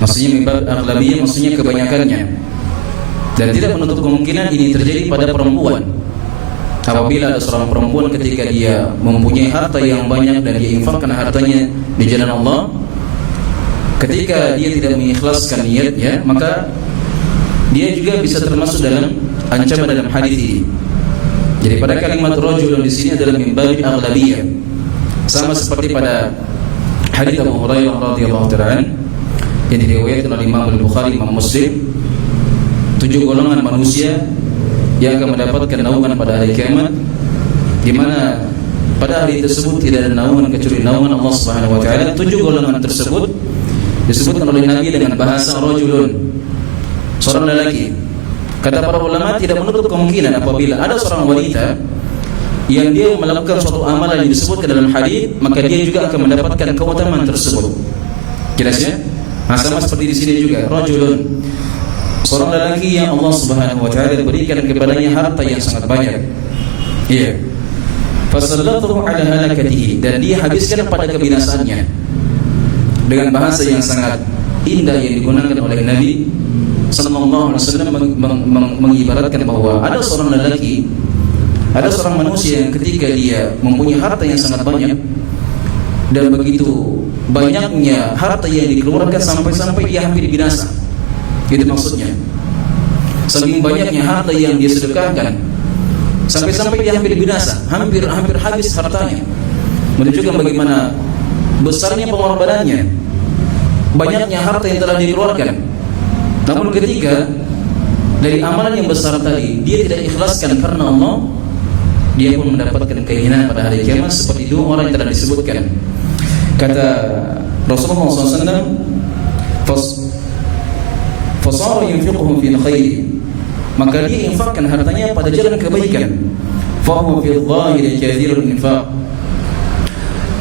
Maksudnya min babi aghlabiyah maksudnya kebanyakannya. Dan tidak menutup kemungkinan ini terjadi pada perempuan. Apabila ada seorang perempuan ketika dia mempunyai harta yang banyak dan dia infakkan hartanya di jalan Allah, ketika dia tidak mengikhlaskan niatnya, maka dia juga bisa termasuk dalam ancaman dalam hadis ini. Jadi pada kalimat rajulun di sini adalah min babi aghlabiyah. Sama seperti pada hadis Abu Hurairah radhiyallahu ta'ala yang diriwayatkan oleh Imam Al-Bukhari, Imam Muslim, 7 golongan manusia yang akan mendapatkan naungan pada hari kiamat, di mana pada hari tersebut tidak ada naungan kecuali naungan Allah Subhanahu wa taala. 7 golongan tersebut disebutkan oleh Nabi dengan bahasa rajulun, seorang lelaki. Kata para ulama tidak menutup kemungkinan apabila ada seorang wanita yang dia melakukan suatu amalan yang disebutkan dalam hadis, maka dia juga akan mendapatkan keutamaan tersebut. Jelas ya? Nah, sama seperti di sini juga rajulun, seorang lelaki yang Allah Subhanahu wa taala berikan kepadanya harta yang sangat banyak. Iya. Fasallatuhu ala halakatihi, dan dia habiskan pada kebinasaannya. Dengan bahasa yang sangat indah yang digunakan oleh Nabi sallallahu alaihi wasallam mengibaratkan bahwa ada seorang lelaki, ada seorang manusia yang ketika dia mempunyai harta yang sangat banyak, dan begitu banyaknya harta yang dikeluarkan sampai-sampai dia hampir binasa. Itu maksudnya. Saking banyaknya harta yang dia sedekahkan, sampai-sampai dia hampir binasa, hampir habis hartanya. Menunjukkan bagaimana besarnya pengorbanannya, banyaknya harta yang telah dikeluarkan. Namun ketika dari amalan yang besar tadi dia tidak ikhlaskan karena Allah, dia pun mendapatkan kehinaan pada hari kiamat seperti itu orang yang telah disebutkan. Kata Rasulullah SAW, fasara yunfiquhu fil khair, maka dia infakkan hartanya pada jalan kebaikan. Fa huwa fil zahiri kathirul infaq,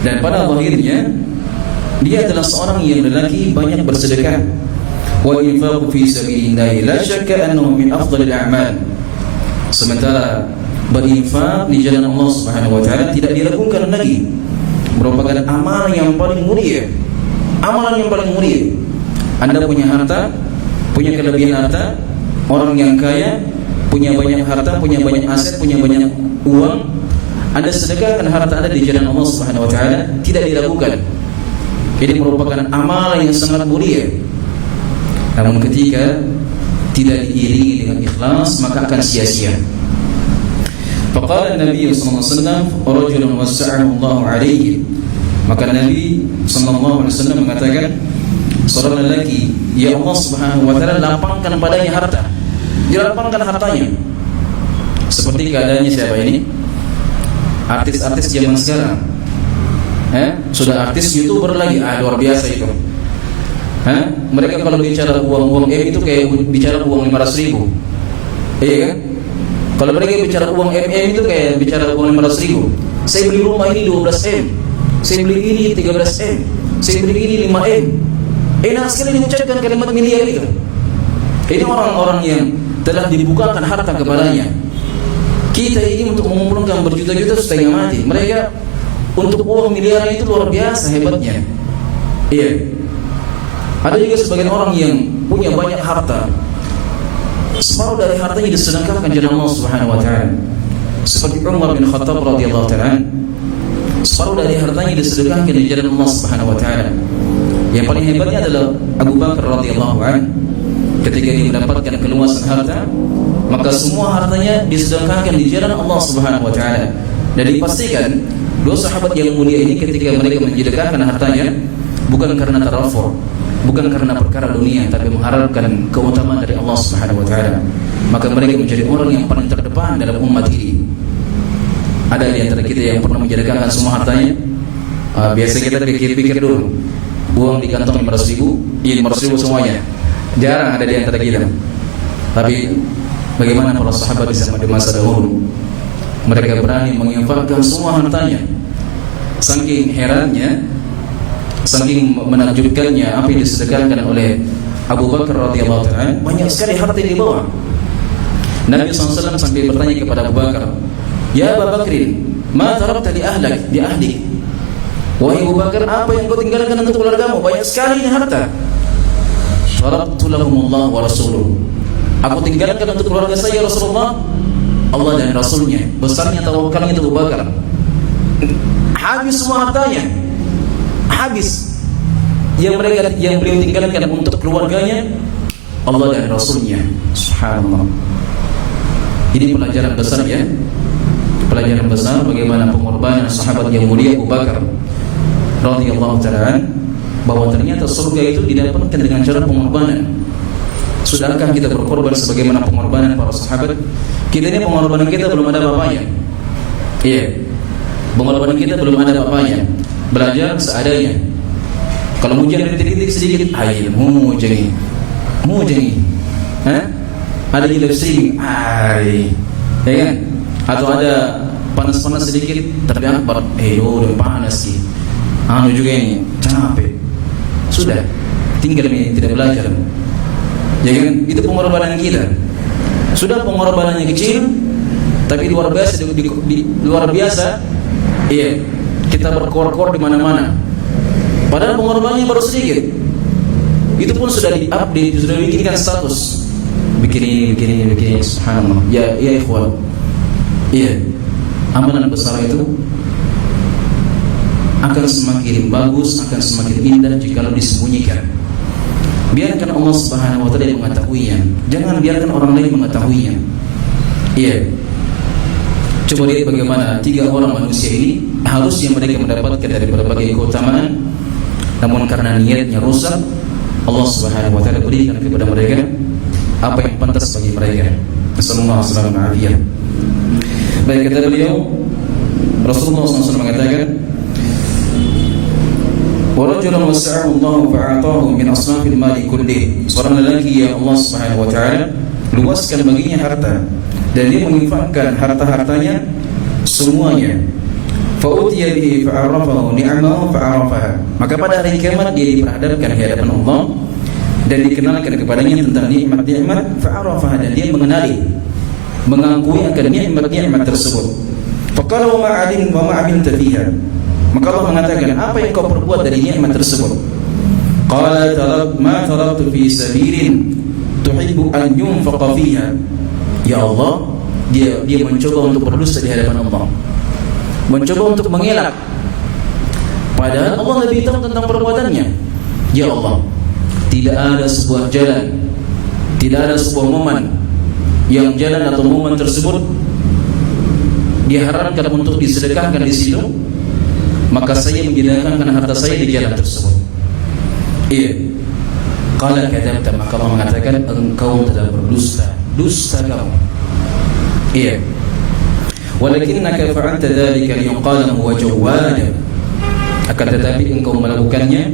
dan pada zahirnya dia adalah seorang yang lelaki banyak bersedekah. Wa infaqu fi sabilillah la syakka annahu min afdhalil a'mal. Sementara berinfak di jalan Allah Subhanahu wa taala tidak diragukan lagi merupakan amalan yang paling mulia. Amalan yang paling mulia. Anda punya harta, punya kelebihan harta, orang yang kaya, punya banyak harta, punya banyak aset, punya banyak uang, Anda sedekahkan harta Anda di jalan Allah Subhanahu wa taala, tidak diragukan. Ini merupakan amalan yang sangat mulia. Namun ketika tidak diiringi dengan ikhlas, maka akan sia-sia. Faqala Nabi sallallahu alaihi wasallam, rajulun wasa'ahu Allah alaihi. Maka Nabi sallallahu alaihi wasallam mengatakan, seorang lelaki ya Allah Subhanahu wa taala lapangkan padanya harta. Dia lapangkan hartanya. Seperti keadaannya siapa ini? Artis-artis zaman sekarang. Sudah artis YouTuber lagi, luar biasa itu. Mereka kalau bicara uang M itu kayak bicara uang 500.000. Iya kan? Kalau mereka bicara uang MM itu kayak bicara uang 500.000. Saya beli rumah ini 12M, saya beli ini 13M, saya beli ini 5M. Enak sekali diucapkan kalimat miliar itu. Ini orang-orang yang telah dibukakan harta kepadanya. Kita ini untuk mengumpulkan berjuta-juta setengah mati. Mereka untuk uang miliaran itu luar biasa hebatnya. Iya. Ada juga sebagian orang yang punya banyak harta, separuh dari hartanya disedekahkan jalan Allah Subhanahu wa taala. Seperti Umar bin Khattab radhiyallahu taala, separuh dari hartanya disedekahkan di jalan Allah Subhanahu wa taala. Yang paling hebatnya adalah Abu Bakar radhiyallahu anhu. Ketika dia mendapatkan keluasan harta, maka semua hartanya disedekahkan di jalan Allah Subhanahu wa taala. Dan dipastikan dua sahabat yang mulia ini ketika mereka mensedekahkan hartanya bukan karena tarafur, bukan karena perkara dunia, tapi mengharapkan keutamaan dari Allah Subhanahu wa taala. Maka mereka menjadi orang yang paling terdepan dalam umat ini. Ada di antara kita yang pernah mensedekahkan semua hartanya? Biasa kita pikir-pikir dulu. uang di kantong 500.000, iya 500.000 semuanya. Jarang ada di antara kita. Tapi bagaimana para sahabat di zaman masa dahulu? Mereka berani menginfakkan semua hartanya. Saking herannya, saking menakjubkannya apa yang disedekahkan oleh Abu Bakar radhiyallahu ta'ala, banyak sekali harta yang dibawa. Nabi SAW sampai bertanya kepada Abu Bakar, "Ya Abu Bakrin, ma tarakta li ahlak, li ahdik?" Wahai Abu Bakar, apa yang kau tinggalkan untuk keluargamu? Banyak sekali ini harta. Taraktu lahumullah wa rasuluh. Aku tinggalkan untuk keluarga saya Rasulullah, Allah dan Rasulnya. Besarnya tawakalnya itu Abu Bakar. Habis semua hartanya, habis. Yang beliau tinggalkan untuk keluarganya, Allah dan Rasulnya. Subhanallah. Ini pelajaran besar ya. Pelajaran besar bagaimana pengorbanan sahabat yang mulia Abu Bakar radhiyallahu ta'ala, bahwa ternyata surga itu didapatkan dengan cara pengorbanan. Sudahkah kita berkorban sebagaimana pengorbanan para sahabat? Kita ini pengorbanan kita belum ada apa-apanya. Iya. Pengorbanan kita belum ada apa-apanya. Belajar seadanya. Kalau hujan rintik-rintik sedikit, air hujan. Ada di sing, ya kan? Atau ada panas-panas sedikit, tapi akbar, udah panas sih. Juga ini capek. Sudah, tinggal ini tidak belajar. Ya kan? Itu pengorbanan kita. Sudah pengorbanannya kecil, tapi luar biasa luar biasa. Iya, kita berkor-kor di mana-mana. Padahal pengorbanannya baru sedikit. Itu pun sudah di-update, sudah dibikinkan status. Bikin ini, subhanallah. Ya ikhwan. Iya. Amalan besar itu akan semakin bagus, akan semakin indah jika disembunyikan. Biarkan Allah Subhanahu wa ta'ala yang mengetahuinya. Jangan biarkan orang lain mengetahuinya. Iya. Coba lihat bagaimana 3 orang manusia ini harusnya mereka mendapatkan dari berbagai keutamaan, namun karena niatnya rusak, Allah Subhanahu wa ta'ala berikan kepada mereka apa yang pantas bagi mereka. Sallallahu alaihi wasallam. Baik, kata beliau, Rasulullah SAW mengatakan, "Warajulun wasa'ahu Allah fa'atahu min asnafil mali kullih." Seorang lelaki yang Allah Subhanahu wa ta'ala luaskan baginya harta dan dia menginfakkan harta-hartanya semuanya. Fa'utiya bihi fa'arafahu ni'amahu fa'arafaha. Maka pada hari kiamat dia diperhadapkan di hadapan Allah dan dikenalkan kepadanya tentang nikmat-nikmat, fa'arafaha, dan dia mengakui akan nikmat-nikmat tersebut. Faqala wa ma'amilta fiha. Maka Allah mengatakan, apa yang kau perbuat dari nikmat tersebut? Qala ma taraktu fi sabilin tuhibbu an yunfaqa fiha. Ya Allah, dia mencoba untuk berdusta di hadapan Allah, mencoba untuk mengelak, padahal Allah lebih tahu tentang perbuatannya. Ya Allah, tidak ada sebuah jalan, tidak ada sebuah momen yang jalan atau momen tersebut diharamkan untuk disedekahkan di situ, maka saya menjadikan harta saya di jalan tersebut. Iya. Qala kadzabta, maka Allah mengatakan engkau telah berdusta, dusta kamu. Iya. Walakinnaka fa'alta dzalika liyuqala huwa jawwad. Akan tetapi engkau melakukannya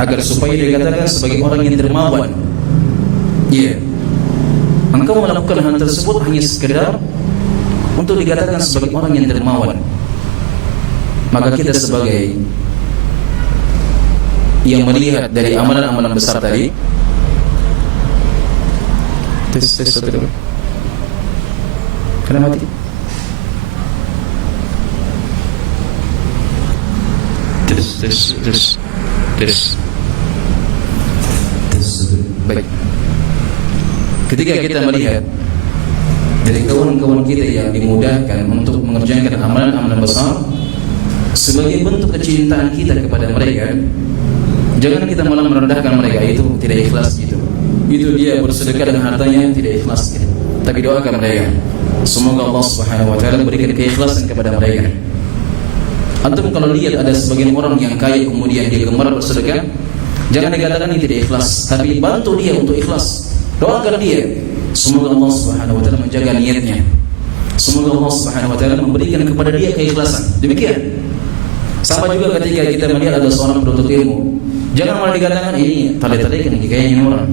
agar supaya dikatakan sebagai orang yang dermawan. Iya. Engkau melakukan hal tersebut hanya sekedar untuk dikatakan sebagai orang yang dermawan. Maka kita sebagai yang melihat dari amalan-amalan besar tadi, tes dulu. Kenapa mati? Tes. Baik. Ketika kita melihat dari kawan-kawan kita yang dimudahkan untuk mengerjakan amalan-amalan besar sebagai bentuk kecintaan kita kepada mereka, jangan kita malah merendahkan mereka. Itu tidak ikhlas gitu. Itu dia bersedekah dengan hartanya tidak ikhlas gitu. Tapi doakan mereka, semoga Allah Subhanahu wa ta'ala berikan keikhlasan kepada mereka. Antum kalau lihat ada sebagian orang yang kaya kemudian dia gemar bersedekah, jangan dikatakan ini tidak ikhlas, tapi bantu dia untuk ikhlas. Doakan dia, semoga Allah Subhanahu wa ta'ala menjaga niatnya, semoga Allah Subhanahu wa ta'ala memberikan kepada dia keikhlasan. Demikian. Sama juga ketika kita melihat ada seorang penuntut ilmu, Jangan malah dikatakan ini tali-tali kan gayanya orang.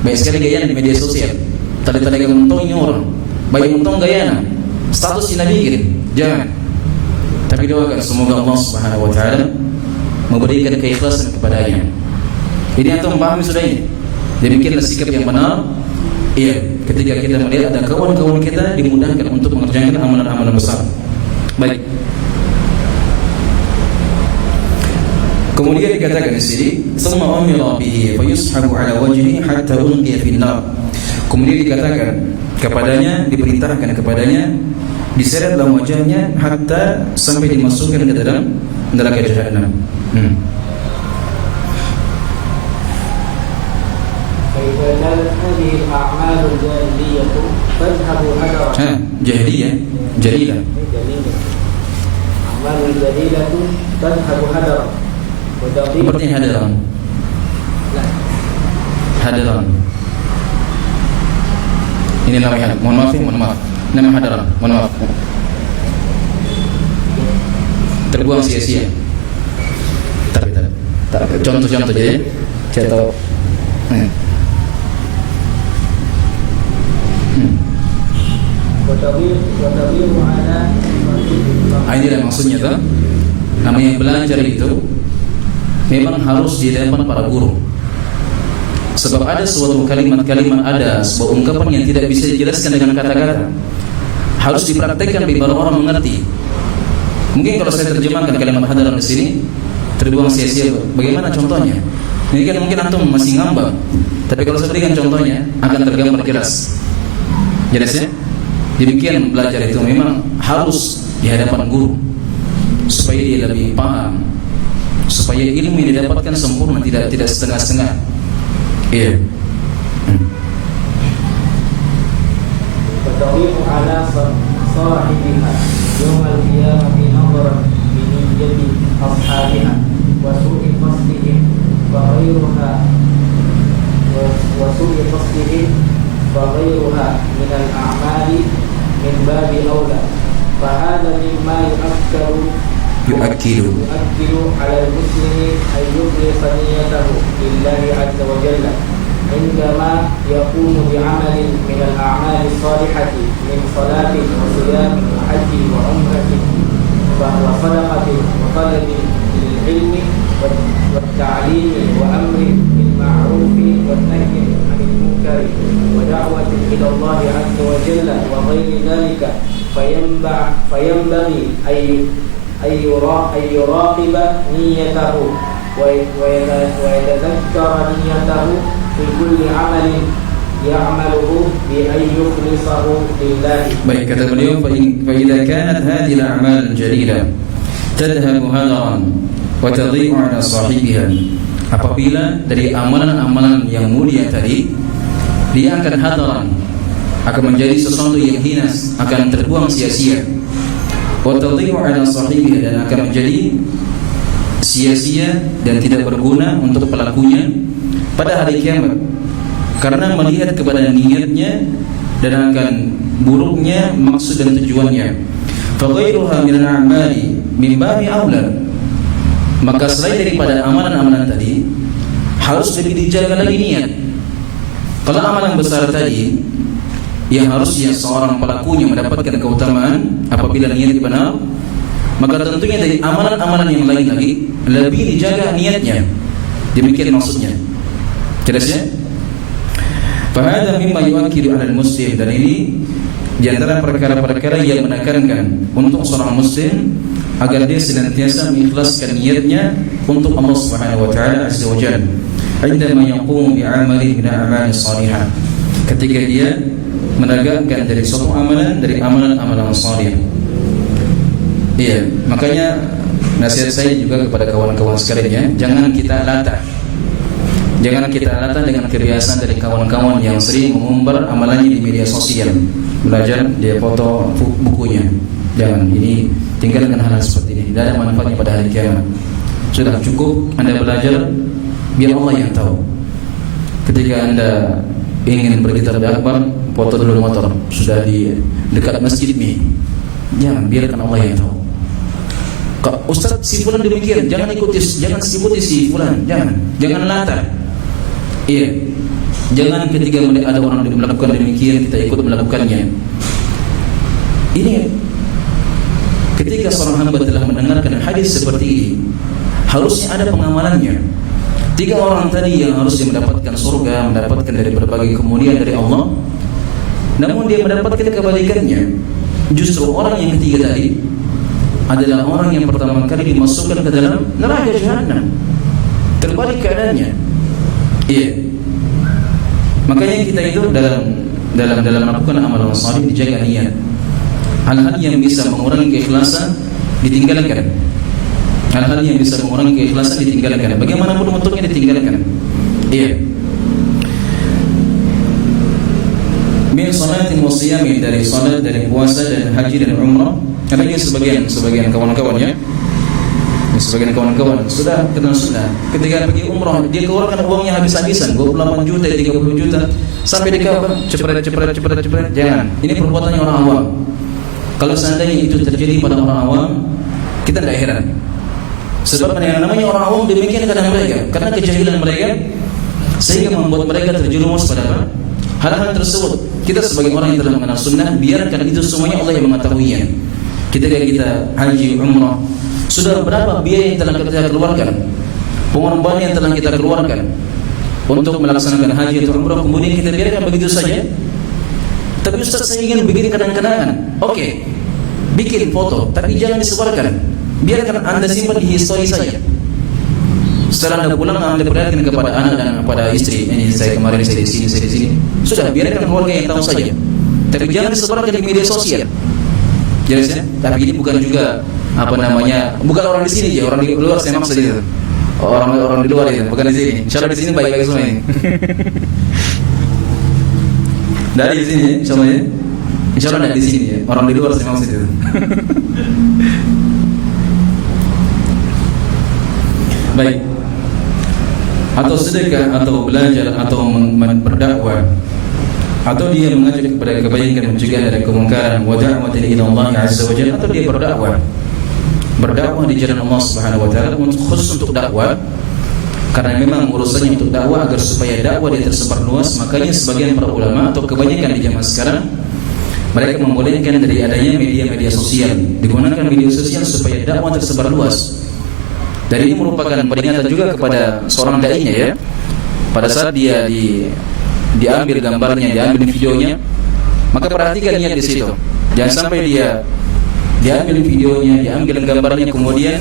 Baik sekali gaya di media sosial. Tali-tali kan untungnya orang. Baik untung gayana. Status tidak bikin. Jangan. Tapi doakan semoga Allah Subhanahu wa taala memberikan keikhlasan kepadanya. Ini antum pahami sudah ini. Demikianlah sikap yang benar. Iya, ketika kita melihat ada kawan-kawan kita dimudahkan untuk mengerjakan amalan-amalan besar. Baik. Kemudian dikatakan di sini, "Tsumma umira bihi fayushabu ala wajhihi hatta ulqiya fin nar." Kemudian dikatakan kepadanya, diperintahkan kepadanya diseret dalam wajahnya hatta sampai dimasukkan ke dalam neraka jahanam. فإذا كانت هذه الأعمال الجاهلية تذهب هدرا. جاهلية جليلة. أعمال الجليلة تذهب هدرا. Seperti hadaran. Hadaran. Ini namanya. Mohon maaf. Nama hadaran. Mohon maaf. Terbuang sia-sia. Tak. Contoh-contoh jadi. Saya tahu. Inilah maksudnya tuh. Namanya belajar itu memang harus di depan para guru. Sebab ada suatu kalimat-kalimat, ada sebuah ungkapan yang tidak bisa dijelaskan dengan kata-kata. Harus dipraktekkan baru orang mengerti. Mungkin kalau saya terjemahkan kalimat hadaran di sini terbuang sia-sia. Bagaimana contohnya? Ini kan mungkin antum masih ngambang. Tapi kalau saya berikan contohnya akan tergambar jelas. Jelas ya? Demikian belajar itu memang harus di hadapan guru supaya dia lebih paham, supaya ilmu yang didapatkan sempurna, tidak setengah-setengah. Iya. Fadhi'u ala sahibiha yawmal qiyamati nadharan bi niyyati ashabiha wa su'i qasdihim wa ghayruha wa su'i qasdihim wa ghayruha min al-a'mali min babi awla. Fa hadha mimma يؤكد على المسلم أن يخلص نيته لله عز وجل عندما يقوم بعمل من الأعمال الصالحة من صلاة وصيام وحج وعمرة وصدقة وطلب للعلم والتعليم وأمر بالمعروف والنهي عن المنكر ودعوة إلى الله عز وجل وغير ذلك فينبغي أن يراقب نيته ويتذكر نيته في كل عمل يعمله بأن يخلصه لله. Baik, kata beliau, فإذا كانت هذه الأعمال الجليلة تذهب هدرا وتضيع على صاحبها. Apabila dari amalan-amalan yang mulia tadi dia akan hadaran, akan menjadi sesuatu yang hina, akan terbuang sia-sia. Wa tadhi'u 'ala sahibiha, dan akan menjadi sia-sia dan tidak berguna untuk pelakunya pada hari kiamat, karena melihat kepada niatnya dan akan buruknya maksud dan tujuannya. Fa ghairuha min al-a'mali min babi aula. Maka selain daripada amalan-amalan tadi harus lebih dijaga lagi niat. Kalau amalan besar tadi yang harusnya seorang pelakunya mendapatkan keutamaan apabila niat benar, maka tentunya dari amalan-amalan yang lain lagi lebih dijaga niatnya. Demikian maksudnya. Jelas ya? Fahada mimma yu'akkidu 'ala al-muslim, dan ini di antara perkara-perkara yang menekankan untuk seorang muslim agar dia senantiasa mengikhlaskan niatnya untuk Allah Subhanahu wa taala azza wa jalla. Indama yaqumu bi'amali min a'mali salihah. Ketika dia menegakkan dari suatu amalan dari amalan-amalan salih. Iya, makanya nasihat saya juga kepada kawan-kawan sekalian ya, jangan kita latah. Jangan kita latah dengan kebiasaan dari kawan-kawan yang sering mengumbar amalannya di media sosial. Belajar dia foto bukunya. Jangan, ini tinggalkan hal seperti ini. Tidak ada manfaatnya pada hari kiamat. Sudah cukup Anda belajar, biar Allah yang tahu. Ketika Anda ingin pergi terlebih akbar, foto dulu motor sudah di dekat masjid ini. Jangan, biarkan Allah yang tahu. Ustaz si fulan demikian, jangan ikuti si fulan, jangan latar. Iya. Jangan ketika melihat ada orang melakukan demikian kita ikut melakukannya. Ini ketika seorang hamba telah mendengarkan hadis seperti ini, harusnya ada pengamalannya. 3 orang tadi yang harusnya mendapatkan surga, mendapatkan dari berbagai kemuliaan dari Allah, namun dia mendapatkan kebalikannya. Justru orang yang ketiga tadi adalah orang yang pertama kali dimasukkan ke dalam neraka jahanam. Terbalik keadaannya. Iya. Makanya kita itu dalam melakukan amalan salih dijaga niat. Hal-hal yang bisa mengurangi keikhlasan ditinggalkan. Hal-hal yang bisa mengurangi keikhlasan ditinggalkan. Bagaimanapun bentuknya ditinggalkan. Iya. Min salatin wa siyamin, dari salat, dari puasa dan haji dan umrah. Karena ini sebagian kawan-kawannya, sebagian kawan-kawan sudah kenal sunnah. Ketika pergi umrah, dia keluarkan uangnya habis-habisan, 28 juta, 30 juta, sampai di kau cepet. Jangan. Ini perbuatannya orang awam. Kalau seandainya itu terjadi pada orang awam, kita tidak heran. Sebab yang namanya orang awam demikian keadaan mereka, karena kejahilan mereka sehingga membuat mereka terjerumus pada apa? Hal-hal tersebut. Kita sebagai orang yang telah mengenal sunnah, biarkan itu semuanya Allah yang mengetahuinya. Ketika kita haji, umrah, sudah berapa biaya yang telah kita keluarkan, pengorbanan yang telah kita keluarkan untuk melaksanakan haji atau umrah, kemudian kita biarkan begitu saja. Tapi Ustaz, saya ingin bikin kenang-kenangan. Oke, bikin foto, tapi jangan disebarkan. Biarkan Anda simpan di histori saja. Setelah Anda pulang, Anda perlihatkan kepada anak dan kepada istri, ini saya kemarin saya di sini. Sudah, biarkan keluarga yang tahu saja. Tapi jangan disebarkan di media sosial. Jelas ya? Tapi ini bukan juga bukan orang di sini aja, orang di luar saya maksud itu. Orang di luar itu, bukan di sini. Insyaallah di sini baik-baik semua ini. Dari di sini, insyaallah ya. Insyaallah dari di sini ya. Orang di luar saya maksud itu. Baik. Atau sedekah, atau belajar, atau berdakwah, atau dia mengajak kepada kebaikan, mencegah dari kemungkaran, wa da'watan ila Allah azza wa jalla, atau dia berdakwah di jalan Allah Subhanahu wa taala, khusus untuk dakwah. Karena memang urusannya untuk dakwah agar supaya dakwah dia tersebar luas. Makanya sebagian para ulama atau kebanyakan di zaman sekarang mereka membolehkan dari adanya media-media sosial, digunakan media sosial supaya dakwah tersebar luas. Dan ini merupakan peringatan juga kepada seorang dai-nya ya. Pada saat dia diambil gambarnya, diambil videonya, maka perhatikan niat di situ. Jangan sampai dia diambil videonya, diambil gambarnya, kemudian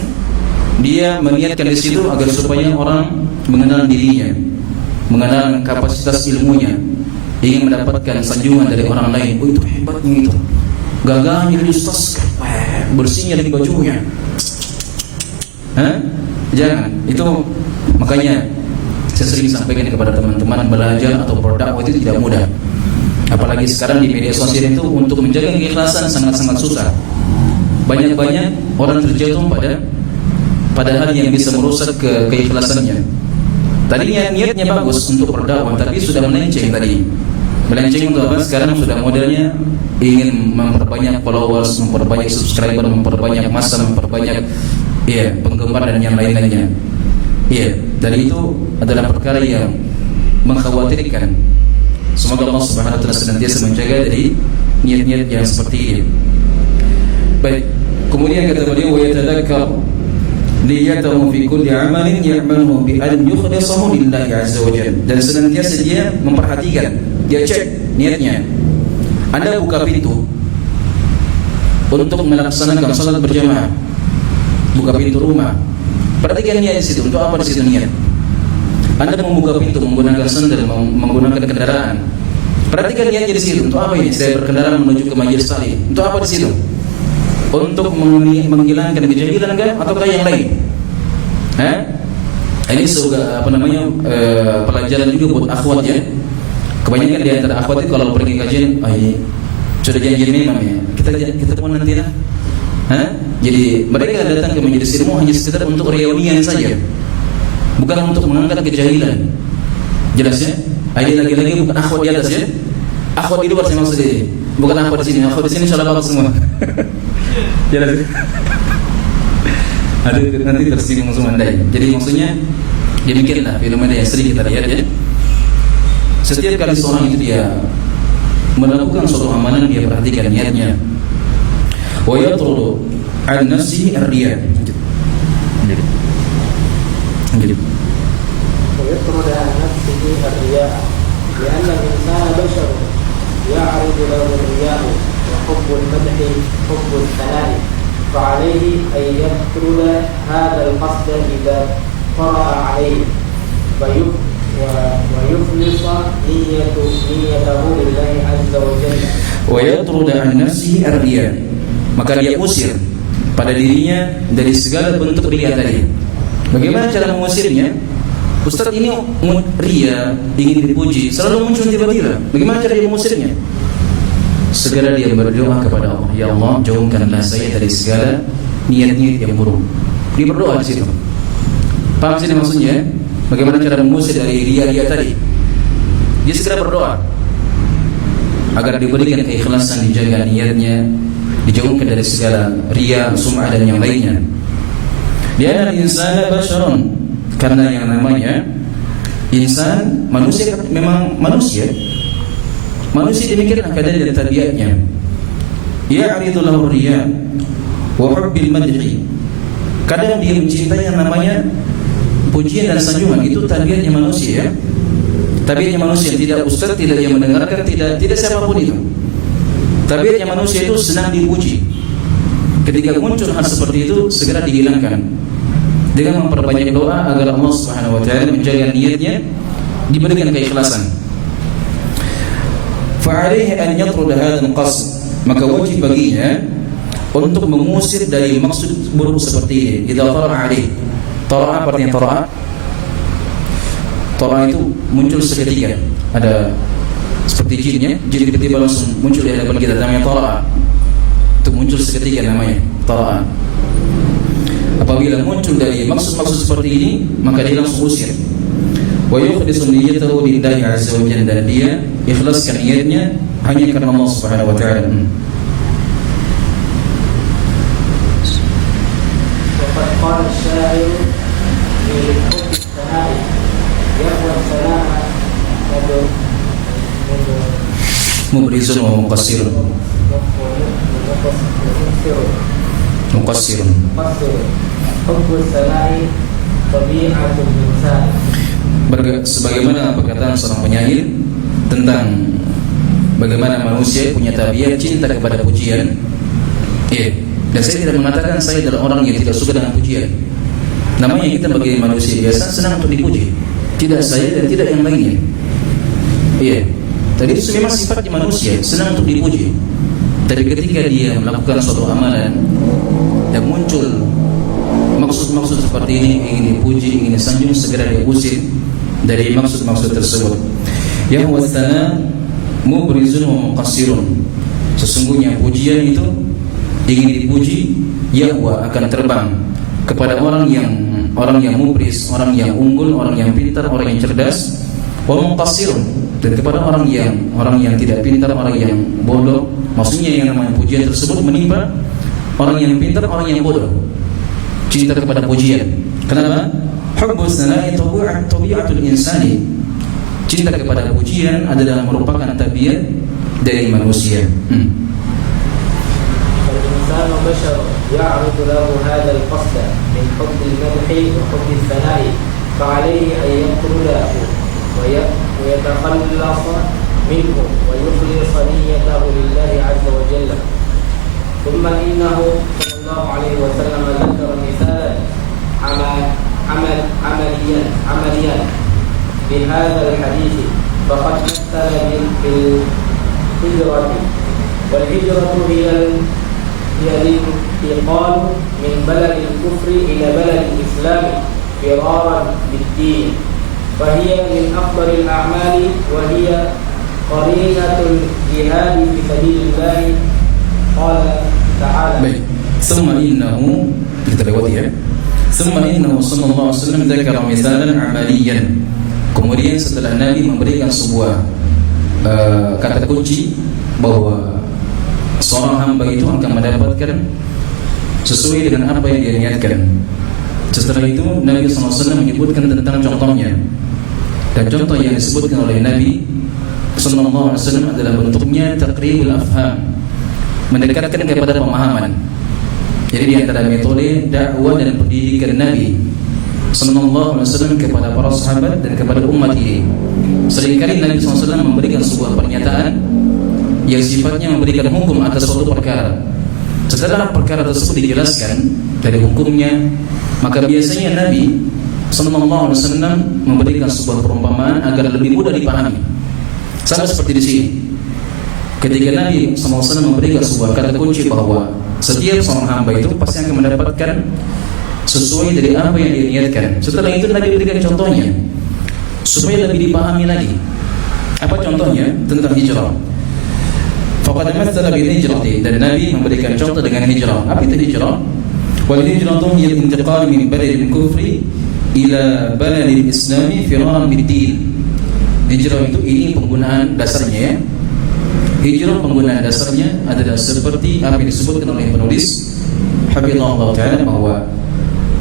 dia meniatkan di situ agar supaya orang mengenal dirinya, mengenal kapasitas ilmunya, ingin mendapatkan sanjungan dari orang lain. Oh, itu hebatnya itu, gagahnya Ustaz, bersihnya dari bajunya. Jangan. Itu makanya saya sering sampaikan kepada teman-teman, belajar atau berdakwah itu tidak mudah. Apalagi sekarang di media sosial itu untuk menjaga keikhlasan sangat-sangat susah. Banyak-banyak orang terjatuh pada hal yang bisa merusak keikhlasannya. Tadinya niatnya bagus untuk berdakwah, tapi sudah melenceng tadi. Melenceng untuk apa? Sekarang sudah modelnya ingin memperbanyak followers, memperbanyak subscriber, memperbanyak massa, memperbanyak penggemar dan yang lain-lainnya. Dan itu adalah perkara yang mengkhawatirkan. Semoga Allah Subhanahu wa taala senantiasa menjaga dari niat-niat yang seperti ini. Baik, kemudian kata beliau, wa yatadzakkar niyatahu fi kulli amalin ya'maluhu bi an yukhlisahu lillahi azza wa jalla. Dan senantiasa dia memperhatikan, dia cek niatnya. Anda buka pintu untuk melaksanakan salat berjamaah, buka pintu rumah, perhatikan niat di situ. Untuk apa di situ niat? Anda membuka pintu menggunakan sandal, menggunakan kendaraan, perhatikan niatnya di situ. Untuk apa ini? Saya berkendaraan menuju ke majelis taklim. Untuk apa di situ? Untuk menghilangkan kejahilan kah ataukah yang lain? Ini juga pelajaran juga buat akhwat ya. Kebanyakan di antara akhwat itu kalau pergi kajian, sudah janji memang ya. Kita temuan nanti lah. Jadi mereka datang ke majelis ilmu hanya sekedar untuk reunian saja, bukan untuk mengangkat kejahilan. Jelas ya? Ini lagi-lagi bukan akhwat di atas ya. Akhwat di luar saya maksud ini. Bukan akhwat di sini. Akhwat di sini insyaallah bagus semua. Jelas ya? Ada nanti tersinggung semua andai. Jadi maksudnya demikianlah fenomena yang sering kita lihat ya. Setiap kali seorang itu dia melakukan suatu amalan, dia perhatikan niatnya. Wa yatrudu an nafsihi ar-riya. ويطرد عن نفسه الرياء لأن الإنسان بشر يعرض له الرياء وحب المدح حب الثناء فعليه أن يبذل هذا القصد إذا طرأ عليه ويخلص نيته لله عز وجل. ويطرد عن نفسه الرياء, maka dia usir pada dirinya dari segala bentuk riya tadi. Bagaimana cara mengusirnya? Ustaz, ini ria, ingin dipuji, selalu muncul tiba-tiba. Bagaimana cara dia mengusirnya? Segera dia berdoa kepada Allah, ya Allah, jauhkanlah saya dari segala niat-niat yang buruk. Dia berdoa di situ. Paham sini maksudnya? Bagaimana cara mengusir dari ria-ria tadi? Dia segera berdoa agar diberikan keikhlasan, dijaga niatnya, dijauhkan dari segala ria, sum'ah dan yang lainnya. Dia insana basyarun, karena yang namanya insan, manusia memang manusia demikian keadaan dan tabiatnya. Ya'ridu lahu riya wa hubbil madhi, kadang dia mencintai yang namanya pujian dan sanjungan. Itu tabiatnya manusia ya. Tabiatnya manusia, tidak ustaz, tidak yang mendengarkan, tidak siapapun itu. Tabiatnya manusia itu senang dipuji. Ketika muncul hal seperti itu, segera dihilangkan dengan memperbanyak doa agar Allah Subhanahu wa taala menjaga niatnya, diberikan keikhlasan. Fa'alaihi an yatrud hadzal qasd, maka wajib baginya untuk mengusir dari maksud buruk seperti ini. Idza tara'a alaihi, tara'a artinya tara'a. Tara'a itu muncul seketika, ada seperti jinnya, jin tiba-tiba langsung muncul di hadapan kita, namanya tara'a. Itu muncul seketika namanya tara'a. Apabila muncul dari maksud-maksud seperti ini, maka dia langsung usir. Wa yukhlisu niyyatahu lillahi azza wa jalla, dan dia ikhlaskan niatnya hanya karena Allah Subhanahu wa taala. Waqad qala asy-sya'ir fi hukm as-sana'i yahwa as-sana'a mubrizun wa muqassirun. Muqassirun. Hubbu as-sana'i tabi'atul insan. Sebagaimana perkataan seorang penyair tentang bagaimana manusia punya tabiat cinta kepada pujian. Dan saya tidak mengatakan saya adalah orang yang tidak suka dengan pujian. Namanya kita bagi manusia biasa senang untuk dipuji. Tidak saya dan tidak yang lainnya. Tadi itu memang sifatnya manusia, senang untuk dipuji. Tapi ketika dia melakukan suatu amalan yang muncul maksud-maksud seperti ini, ingin dipuji, ingin disanjung, segera dia usir dari maksud-maksud tersebut. Yang wasana mubrizun wa muqassirun, sesungguhnya pujian itu ingin dipuji, yahwa akan terbang kepada orang yang mubriz, orang yang unggul, orang yang pintar, orang yang cerdas, wa muqassirun, dan kepada orang yang tidak pintar, orang yang bodoh. Maksudnya yang namanya pujian tersebut menimpa orang yang pintar, orang yang bodoh. Cinta kepada pujian. Kenapa? Hubbus sana'i tabi'atul insani. Cinta kepada pujian adalah merupakan tabiat dari manusia. Al-insanu bashar ya'ridu lahu hadzal qasd min hubbil madhi wa hubbil thana'i fa'alayhi an yatrudahu wa yatakhallasa minhu wa yukhlisa niyyatahu lillahi 'azza wa jalla. Thumma innahu sallallahu alaihi wasallam dzakara mithalan عمليا بهذا الحديث فقد مثل بالهجرة والهجرة هي الانتقال من بلد الكفر إلى بلد الإسلام فرارا بالدين فهي من أفضل الأعمال وهي قرينة الجهاد في سبيل الله قال تعالى. ثم إنه Summa innahu sallallahu alaihi wasallam dzakara misalan amaliyan. Kemudian setelah Nabi memberikan sebuah kata kunci bahwa seorang hamba itu akan mendapatkan sesuai dengan apa yang dia niatkan. Setelah itu Nabi SAW menyebutkan tentang contohnya. Dan contoh yang disebutkan oleh Nabi SAW adalah bentuknya taqribul afham, mendekatkan kepada pemahaman. Jadi di antara metode dakwah dan pendidikan Nabi SAW kepada para sahabat dan kepada umat ini, seringkali Nabi SAW memberikan sebuah pernyataan yang sifatnya memberikan hukum atas suatu perkara. Setelah perkara tersebut dijelaskan dari hukumnya, maka biasanya Nabi SAW memberikan sebuah perumpamaan agar lebih mudah dipahami. Sama seperti di sini, ketika Nabi SAW memberikan sebuah kata kunci bahwa setiap seorang hamba itu pasti akan mendapatkan sesuai dari apa yang dia niatkan. Setelah itu Nabi berikan contohnya supaya lebih dipahami lagi. Apa contohnya? Tentang hijrah. Faqad matsala bil hijrati, dan Nabi memberikan contoh dengan hijrah. Apa itu hijrah? Wal hijratu hiya al-intiqal min baladil kufri ila baladil islami firaran bid-din. Hijrah itu ini penggunaan dasarnya ya. Hijrah penggunaan dasarnya adalah seperti apa yang disebutkan oleh penulis Hafizahullah Ta'ala, bahwa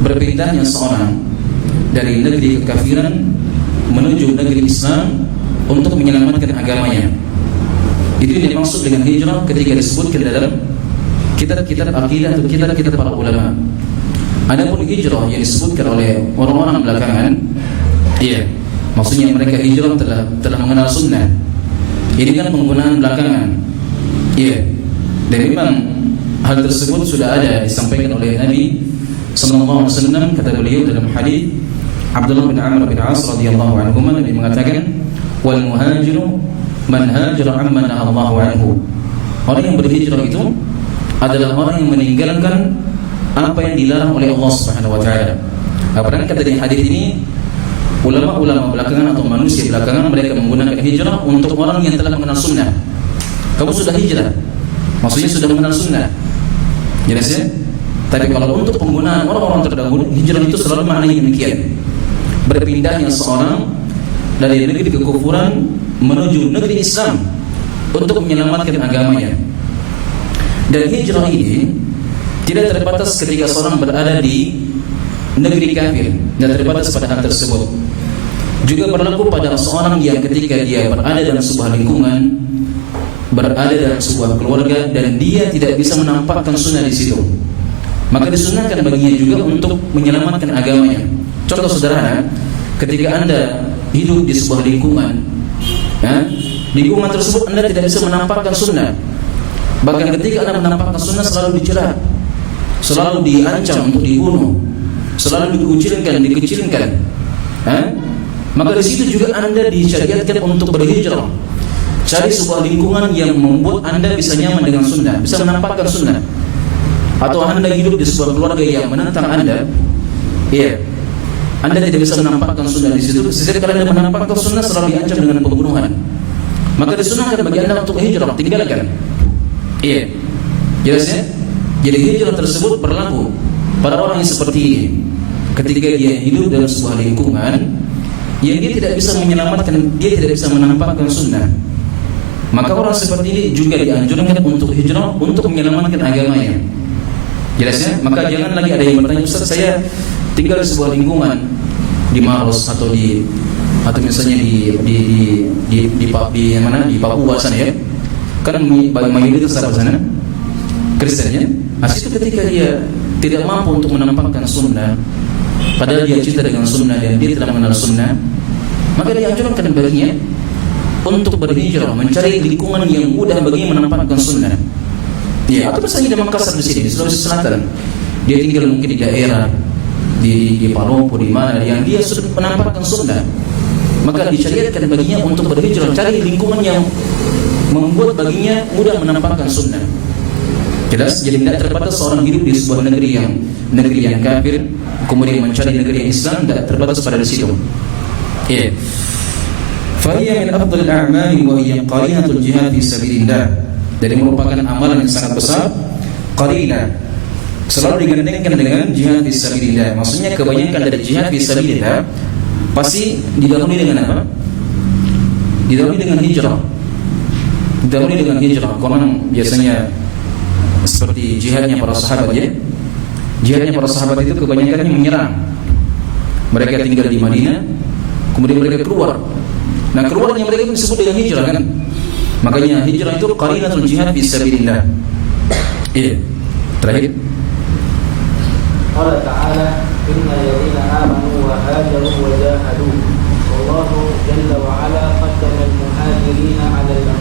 berpindahnya seorang dari negeri kekafiran menuju negeri Islam untuk menyelamatkan agamanya. Itu yang dimaksud dengan hijrah ketika disebutkan dalam kitab-kitab akidah atau kitab-kitab para ulama. Adapun hijrah yang disebutkan oleh orang-orang belakangan, iya, maksudnya mereka hijrah telah mengenal sunnah. Ini kan penggunaan belakangan, iya. Dan memang hal tersebut sudah ada disampaikan oleh Nabi SAW. Kata beliau dalam hadis Abdullah bin Amr bin As radhiyallahu anhu, Nabi mengatakan, wal muhajiru man hajara amman Allahu anhu. Orang yang berhijrah itu adalah orang yang meninggalkan apa yang dilarang oleh Allah Subhanahu wa taala. Apakah kata di hadis ini, ulama-ulama belakangan atau manusia belakangan mereka menggunakan hijrah untuk orang yang telah mengenal sunnah. Kamu sudah hijrah, maksudnya sudah mengenal sunnah, jelas ya? Tapi kalau untuk penggunaan orang-orang terdahulu, hijrah itu selalu maknanya demikian, berpindahnya seorang dari negeri kekufuran menuju negeri Islam untuk menyelamatkan agamanya. Dan hijrah ini tidak terbatas ketika seorang berada di negeri kafir, tidak terbatas pada hal tersebut. Juga berlaku pada seorang yang ketika dia berada dalam sebuah lingkungan, berada dalam sebuah keluarga, dan dia tidak bisa menampakkan sunnah di situ, maka disunahkan baginya juga untuk menyelamatkan agamanya. Contoh sederhana, ketika Anda hidup di sebuah lingkungan, di lingkungan tersebut Anda tidak bisa menampakkan sunnah, bahkan ketika Anda menampakkan sunnah selalu dicela, selalu diancam untuk dibunuh, selalu dikecilkan, maka di situ juga Anda disyariatkan untuk berhijrah, cari sebuah lingkungan yang membuat Anda bisa nyaman dengan sunnah, bisa menampakkan sunnah. Atau Anda hidup di sebuah keluarga yang menentang Anda, iya, Anda tidak bisa menampakkan sunnah di situ. Setiap kali Anda menampakkan sunnah selalu diancam dengan pembunuhan, maka disunahkan bagi Anda untuk hijrah, tinggalkan. Iya, jelas ya? Jadi hijrah tersebut berlaku pada orang yang seperti ini. Ketika dia hidup dalam sebuah lingkungan yang dia tidak bisa menyelamatkan, dia tidak bisa menampakkan sunnah, maka orang seperti ini juga dianjurkan untuk hijrah untuk menyelamatkan agamanya. Jelasnya, maka jangan lagi ada yang bertanya, Ustaz, saya tinggal di sebuah lingkungan di Maros atau misalnya di mana, di Papua sana ya, kan mayoritas apa sana Kristennya. Itu ketika dia tidak mampu untuk menampakkan sunnah, padahal dia cinta dengan sunnah dan dia telah mengenal sunnah, maka dianjurkan baginya untuk berhijrah, mencari lingkungan yang mudah baginya menampakkan sunnah. Ya, atau misalnya di Makassar di sini, di Sulawesi Selatan, dia tinggal mungkin di daerah di Palopo, di mana yang dia sudah menampakkan sunnah, maka disyariatkan baginya untuk berhijrah, cari lingkungan yang membuat baginya mudah menampakkan sunnah. Jelas, jadi tidak terbatas seorang hidup di sebuah negeri yang kafir, kemudian mencari negeri yang Islam, tidak terbatas pada di situ. Ya. Fahiyya min afdal al-a'mali wa hiya qarinatul jihad fi sabilillah. Jadi merupakan amalan yang sangat besar, qarina, selalu digandengkan dengan jihad fi sabilillah. Maksudnya kebanyakan dari jihad fi sabilillah pasti didahului dengan apa? Didahului dengan hijrah. Didahului dengan hijrah. Konon biasanya seperti jihadnya para sahabat ya. Jihadnya para sahabat itu kebanyakannya menyerang. Mereka tinggal di Madinah, kemudian mereka keluar. Nah, keluarnya mereka disebut dengan hijrah kan? Makanya hijrah itu qarinatul jihad fi sabilillah. Iya. Terakhir. Allah Ta'ala innal ladzina amanu wa hajaru wa jahadu wallahu jalla wa ala qaddama al-muhajirin 'ala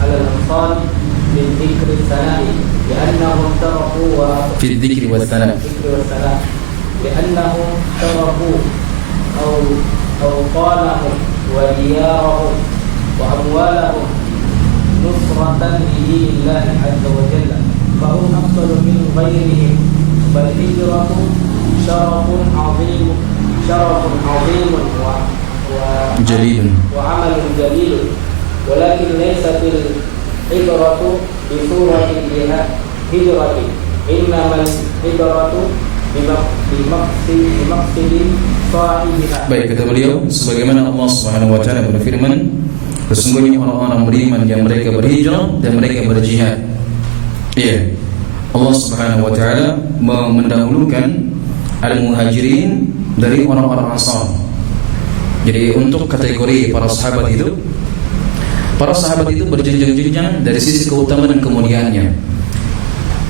al-ansar bil dhikri sana'i li'annahum taraku wa Fi dzikri was salam. li'annahum taraku awqanahum wa diyarahum wa amwalahum nusratan lillahi azza wa jalla fahum afdalu min ghairihim bal hijratu syarafun 'azimun wa Jalilun. amalun jalilun walakin laysatil ibratu bi suratil hijrati innamal ibratu bi maqsidi sahibiha. Baik, kata beliau, sebagaimana Allah Subhanahu wa taala berfirman, sesungguhnya orang-orang beriman yang mereka berhijrah dan mereka berjihad. Iya. Allah Subhanahu wa taala mendahulukan al-muhajirin dari orang-orang Ansar. Jadi untuk kategori para sahabat itu berjenjang-jenjang dari sisi keutamaan dan kemuliaannya.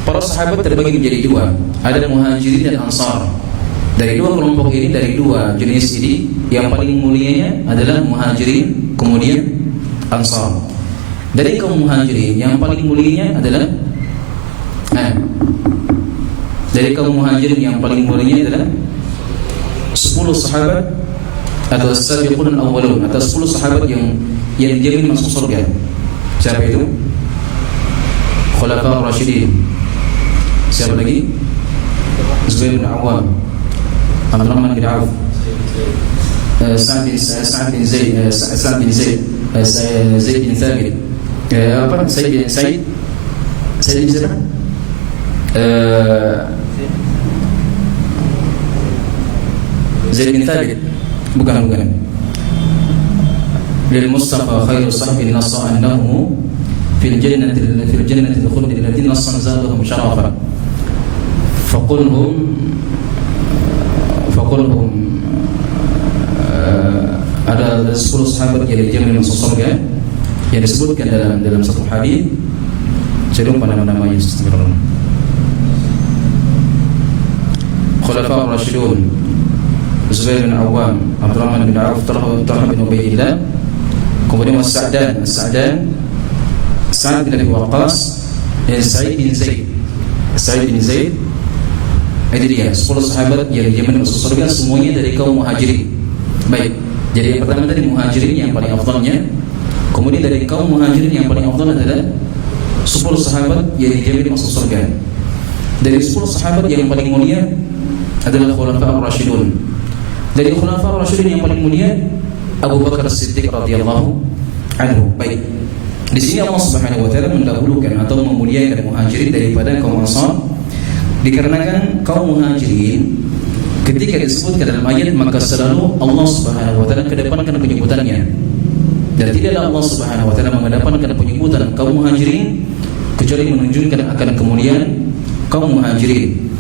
Para sahabat terbagi menjadi dua, ada muhajirin dan ansar. Dari dua kelompok ini, dari dua jenis ini, yang paling mulianya adalah muhajirin, kemudian ansar. Dari kaum muhajirin yang paling mulianya adalah dari kaum muhajirin yang paling mulianya adalah 10 sahabat atau as-sabiqun al-awwalun, atau 10 sahabat yang dijamin masuk surga. Siapa itu? Khulafaur Rasyidin. Siapa lagi? Zubair bin Awwam, Abdurrahman bin Auf, Sa'd bin Zaid bin Thabit, Said bin siapa? Zaid bin Thabit. Bukan. Lil Mustafa khairu sahbin nassa annahu fil jannati al-khuld allati nassan zadahum sharafa. Faqulhum ada 10 sahabat yang dijamin masuk surga yang disebutkan dalam satu hadis. Saya lupa nama-namanya. Khulafaur Rasyidun, Zubair bin Awwam, Abdurrahman bin Auf, Talha bin Ubaidillah, kemudian Sa'dan, Sa'd bin Abi Waqqas, Sa'id bin Zaid. Itu dia 10 sahabat yang dijamin masuk surga, semuanya dari kaum muhajirin. Baik, jadi yang pertama dari muhajirin yang paling afdalnya, kemudian dari kaum muhajirin yang paling afdal adalah 10 sahabat yang dijamin masuk surga. Dari 10 sahabat yang paling mulia adalah Khulafaur Rasyidun. Dari Khulafaur Rasyidun yang paling mulia Abu Bakar As-Siddiq radhiyallahu anhu. Baik. Di sini Allah Subhanahu wa taala mendahulukan atau memuliakan muhajirin daripada kaum ansar, dikarenakan kaum muhajirin ketika disebutkan dalam ayat maka selalu Allah Subhanahu wa taala kedepankan penyebutannya. Dan tidaklah Allah Subhanahu wa taala mengedepankan penyebutan kaum muhajirin kecuali menunjukkan akan kemuliaan kaum muhajirin.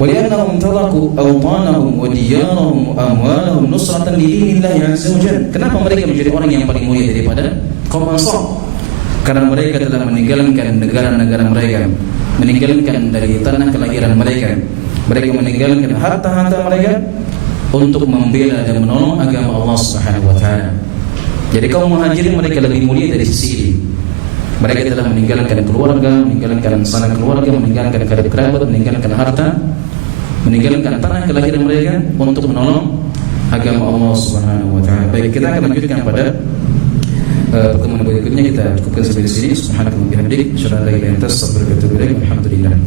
Waliannahum taraku awtanahum wa diyarahum wa amwalahum nusratan lidinillahi azza wa jalla. Kenapa mereka menjadi orang yang paling mulia daripada kaum ansar? Karena mereka telah meninggalkan negara-negara mereka, meninggalkan dari tanah kelahiran mereka, mereka meninggalkan harta-harta mereka untuk membela dan menolong agama Allah Subhanahu wa taala. Jadi kaum muhajirin mereka lebih mulia dari sisi ini. Mereka telah meninggalkan keluarga, meninggalkan sanak keluarga, meninggalkan kerabat, meninggalkan harta, meninggalkan tanah kelahiran mereka untuk menolong agama Allah Subhanahu wa taala. Baik, kita akan lanjutkan pada pertemuan berikutnya. Kita cukupkan sampai di sini. Subhanakallahumma wa bihamdik, asyhadu an la ilaha illa anta, astaghfiruka wa atubu ilaik. Alhamdulillah.